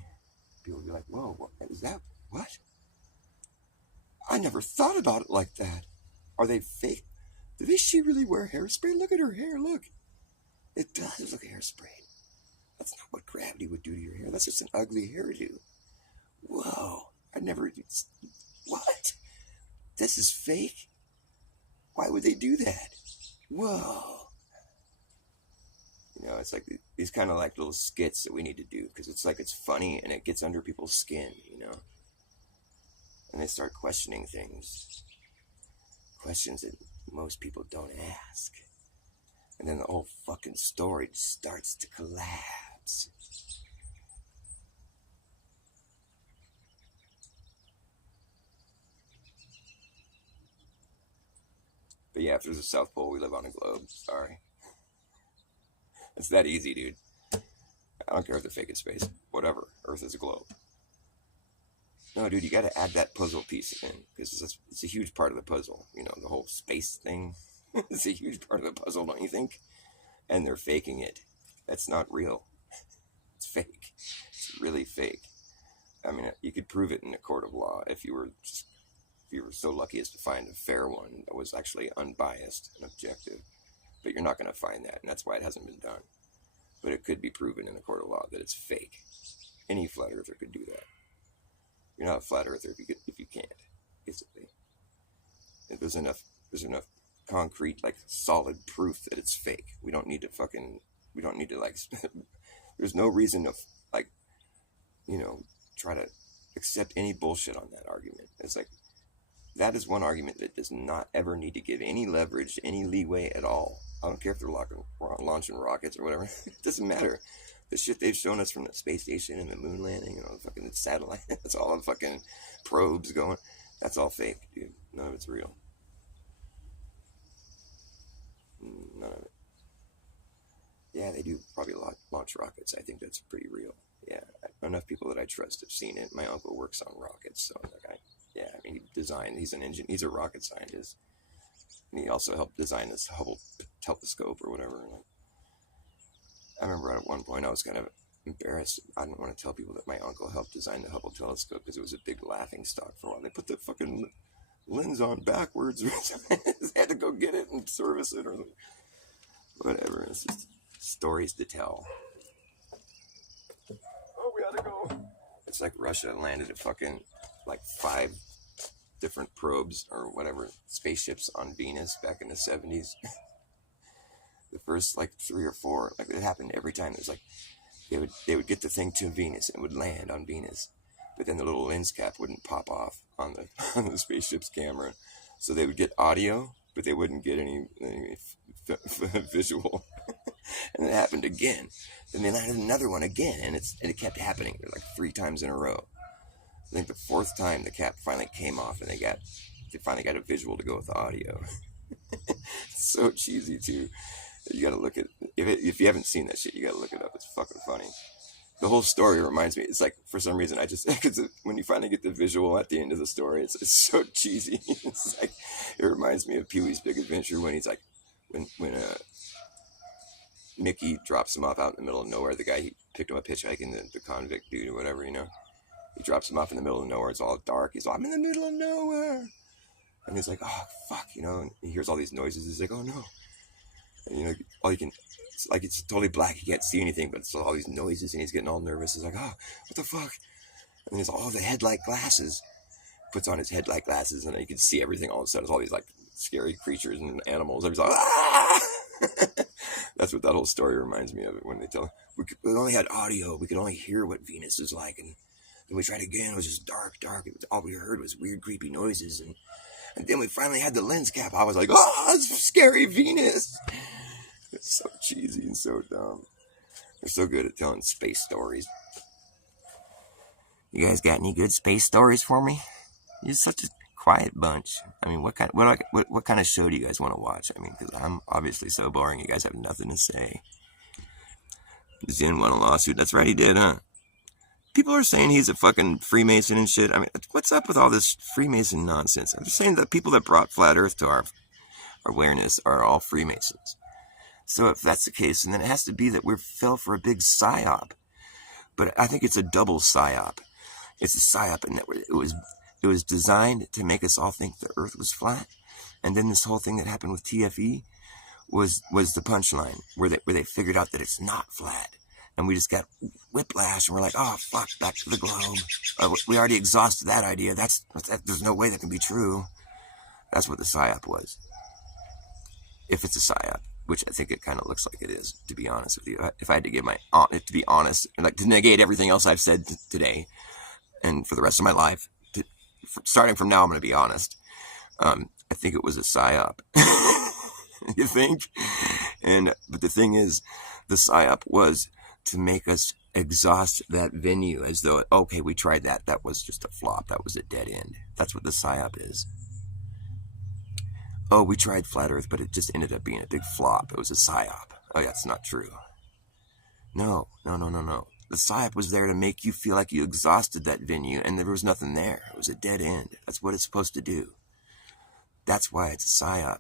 People would be like, whoa, what is that? What? I never thought about it like that. Are they fake? Does she really wear hairspray? Look at her hair, look. It does look hairspray. That's not what gravity would do to your hair. That's just an ugly hairdo. Whoa, I never, what? This is fake? Why would they do that? Whoa. You know, it's like these kind of like little skits that we need to do, because it's like, it's funny and it gets under people's skin, you know? And they start questioning things. Questions that most people don't ask. And then the whole fucking story starts to collapse. But yeah, if there's a South Pole, we live on a globe. Sorry. It's that easy, dude. I don't care if they're fake in space. Whatever. Earth is a globe. No, dude, you got to add that puzzle piece in, because it's a huge part of the puzzle. You know, the whole space thing. It's a huge part of the puzzle, don't you think? And they're faking it. That's not real. It's fake. It's really fake. I mean, you could prove it in a court of law if you were so lucky as to find a fair one that was actually unbiased and objective. But you're not going to find that, and that's why it hasn't been done. But it could be proven in a court of law that it's fake. Any flat earther could do that. You're not a flat earther if you can't, basically. There's enough concrete, like, solid proof that it's fake. We don't need to like, there's no reason to, like, you know, try to accept any bullshit on that argument. It's like, that is one argument that does not ever need to give any leverage, any leeway at all. I don't care if they're launching rockets or whatever. It doesn't matter. The shit they've shown us from the space station and the moon landing and all the fucking satellite, that's all the fucking probes going. That's all fake, dude. None of it's real. None of it. Yeah, they do probably launch rockets. I think that's pretty real. Yeah, enough people that I trust have seen it. My uncle works on rockets, so he's an engineer. He's a rocket scientist. And he also helped design this Hubble telescope or whatever. I remember at one point I was kind of embarrassed. I didn't want to tell people that my uncle helped design the Hubble telescope because it was a big laughing stock for a while. They put the fucking lens on backwards. They had to go get it and service it or whatever. It's just stories to tell. Oh, we gotta go. It's like Russia landed at fucking like 5 different probes or whatever, spaceships on Venus back in the 70s. The first like 3 or 4, like it happened every time. It was like they would get the thing to Venus and it would land on Venus, but then the little lens cap wouldn't pop off on the spaceship's camera, so they would get audio, but they wouldn't get any visual. And it happened again. Then they landed another one again, and it kept happening like 3 times in a row. I think the 4th time the cap finally came off, and they finally got a visual to go with the audio. It's so cheesy too. You gotta look at if you haven't seen that shit, you gotta look it up. It's fucking funny. The whole story reminds me. It's like for some reason because when you finally get the visual at the end of the story, it's so cheesy. It's like it reminds me of Pee-wee's Big Adventure when he's like when Mickey drops him off out in the middle of nowhere. The guy he picked him up hitchhiking, the convict dude or whatever, you know. He drops him off in the middle of nowhere. It's all dark. He's like, I'm in the middle of nowhere, and he's like, oh fuck, you know. And he hears all these noises. He's like, oh no. And, you know, it's totally black. He can't see anything, but it's all these noises, and he's getting all nervous. He's like, oh, what the fuck? And there's all the headlight glasses. Puts on his headlight glasses, and you can see everything. All of a sudden, it's all these like scary creatures and animals. And he's like, ah! That's what that whole story reminds me of. It when they tell we only had audio, we could only hear what Venus is like, and then we tried again. It was just dark. All we heard was weird, creepy noises, and then we finally had the lens cap. I was like, oh, it's scary Venus. It's so cheesy and so dumb. They're so good at telling space stories. You guys got any good space stories for me? You're such a quiet bunch. I mean, what kind of show do you guys want to watch? I mean, because I'm obviously so boring. You guys have nothing to say. Zen won a lawsuit. That's right, he did, huh? People are saying he's a fucking Freemason and shit. I mean, what's up with all this Freemason nonsense? I'm just saying that people that brought flat Earth to our awareness are all Freemasons. So if that's the case, then it has to be that we fell for a big psyop. But I think it's a double psyop. It's a psyop, and that it was designed to make us all think the Earth was flat, and then this whole thing that happened with TFE was the punchline where they figured out that it's not flat, and we just got whiplash, and we're like, oh fuck, back to the globe. We already exhausted that idea. There's no way that can be true. That's what the psyop was. If it's a psyop, which I think it kind of looks like it is, to be honest with you. If I had to give to be honest, and like to negate everything else I've said today, and for the rest of my life, starting from now, I'm going to be honest. I think it was a psyop. You think? But the thing is, the psyop was to make us exhaust that venue as though, okay, we tried that. That was just a flop. That was a dead end. That's what the psyop is. Oh, we tried flat Earth, but it just ended up being a big flop. It was a psyop. Oh, that's not true. No. The psyop was there to make you feel like you exhausted that venue and there was nothing there. It was a dead end. That's what it's supposed to do. That's why it's a psyop.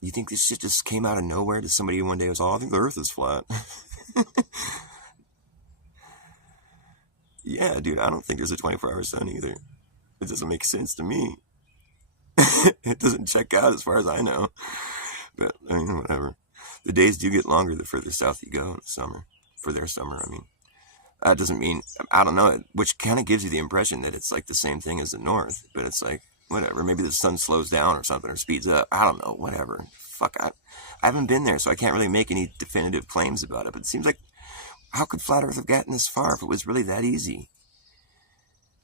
You think this shit just came out of nowhere to somebody who one day was, oh, I think the Earth is flat. Yeah, dude, I don't think there's a 24-hour sun either. It doesn't make sense to me. It doesn't check out as far as I know. But, I mean, whatever. The days do get longer the further south you go in the summer. For their summer, I mean. That doesn't mean, I don't know, which kind of gives you the impression that it's like the same thing as the north. But it's like, whatever. Maybe the sun slows down or something, or speeds up. I don't know, whatever. Fuck, I haven't been there, so I can't really make any definitive claims about it. But it seems like, how could Flat Earth have gotten this far if it was really that easy?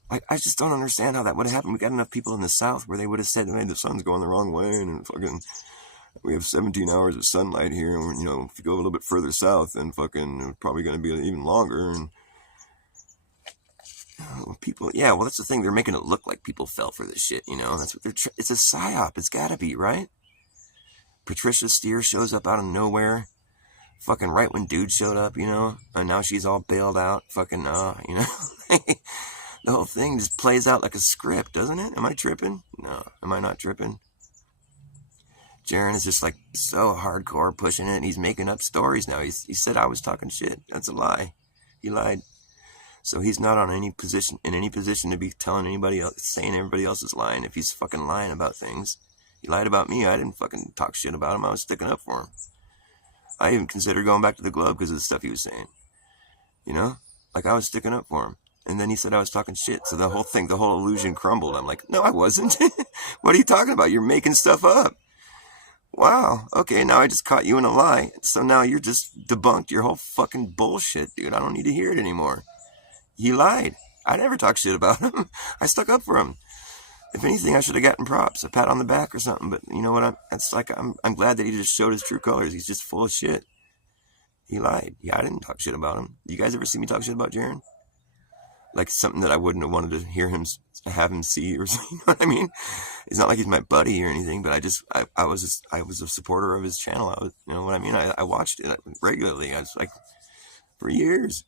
I just don't understand how that would have happened. We got enough people in the south where they would have said, hey, the sun's going the wrong way, and fucking, we have 17 hours of sunlight here, and, you know, if you go a little bit further south, then fucking, it's probably going to be even longer, and people, yeah, well, that's the thing, they're making it look like people fell for this shit, you know, that's what it's a psyop, it's gotta be, right? Patricia Steere shows up out of nowhere, fucking right when dude showed up, you know, and now she's all bailed out, fucking, you know, the whole thing just plays out like a script, doesn't it? Am I tripping? No, am I not tripping? Jaron is just like so hardcore pushing it. He's making up stories now. He said I was talking shit. That's a lie. He lied. So he's not on any position to be telling anybody else, saying everybody else is lying. If he's fucking lying about things, he lied about me. I didn't fucking talk shit about him. I was sticking up for him. I even considered going back to the Globe because of the stuff he was saying. You know, like I was sticking up for him. And then he said I was talking shit. So the whole illusion crumbled. I'm like, no, I wasn't. What are you talking about? You're making stuff up. Wow. Okay, now I just caught you in a lie. So now you're just debunked your whole fucking bullshit, dude. I don't need to hear it anymore. He lied. I never talked shit about him. I stuck up for him. If anything, I should have gotten props, a pat on the back or something. But you know what? I'm glad that he just showed his true colors. He's just full of shit. He lied. Yeah, I didn't talk shit about him. You guys ever see me talk shit about Jaron? Like something that I wouldn't have wanted to have him see or something. You know what I mean? It's not like he's my buddy or anything, but I was a supporter of his channel. You know what I mean? I watched it regularly. I was like, for years.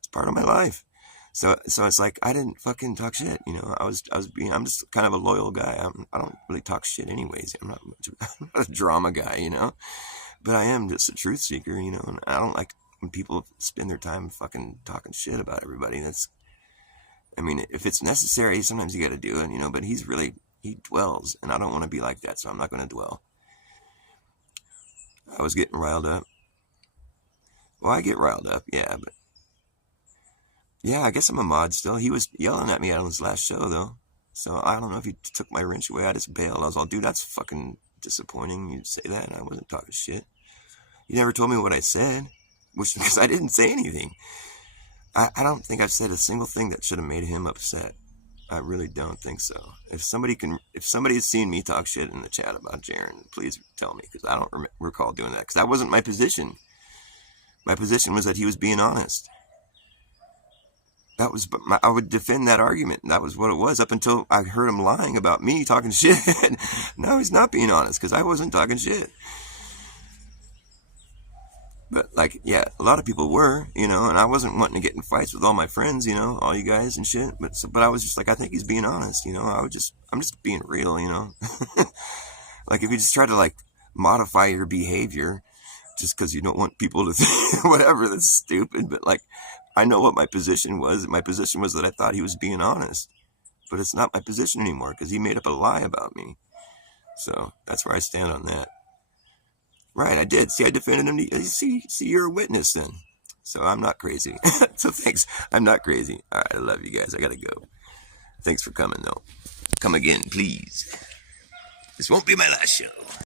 It's part of my life. So it's like I didn't fucking talk shit, you know. I'm just kind of a loyal guy. I don't really talk shit anyways. I'm not a drama guy, you know. But I am just a truth seeker, you know. And I don't like when people spend their time fucking talking shit about everybody. I mean, if it's necessary, sometimes you got to do it, you know. But he dwells, and I don't want to be like that, so I'm not going to dwell. I was getting riled up. Well, I get riled up, yeah, but. Yeah, I guess I'm a mod still. He was yelling at me on his last show, though. So I don't know if he took my wrench away. I just bailed. I was all, dude, that's fucking disappointing. You say that, and I wasn't talking shit. You never told me what I said, because I didn't say anything. I don't think I've said a single thing that should have made him upset. I really don't think so. If somebody has seen me talk shit in the chat about Jaron, please tell me, because I don't recall doing that. Because that wasn't my position. My position was that he was being honest. I would defend that argument. That was what it was up until I heard him lying about me talking shit. Now he's not being honest because I wasn't talking shit. But like, yeah, a lot of people were, you know, and I wasn't wanting to get in fights with all my friends, you know, all you guys and shit. But I was just like, I think he's being honest, you know. I'm just being real, you know. Like if you just try to like modify your behavior just because you don't want people to think whatever, that's stupid. But like, I know what my position was. My position was that I thought he was being honest. But it's not my position anymore because he made up a lie about me. So that's where I stand on that. Right, I did. See, I defended him. See, you're a witness then. So I'm not crazy. So thanks. I'm not crazy. All right, I love you guys. I got to go. Thanks for coming, though. Come again, please. This won't be my last show.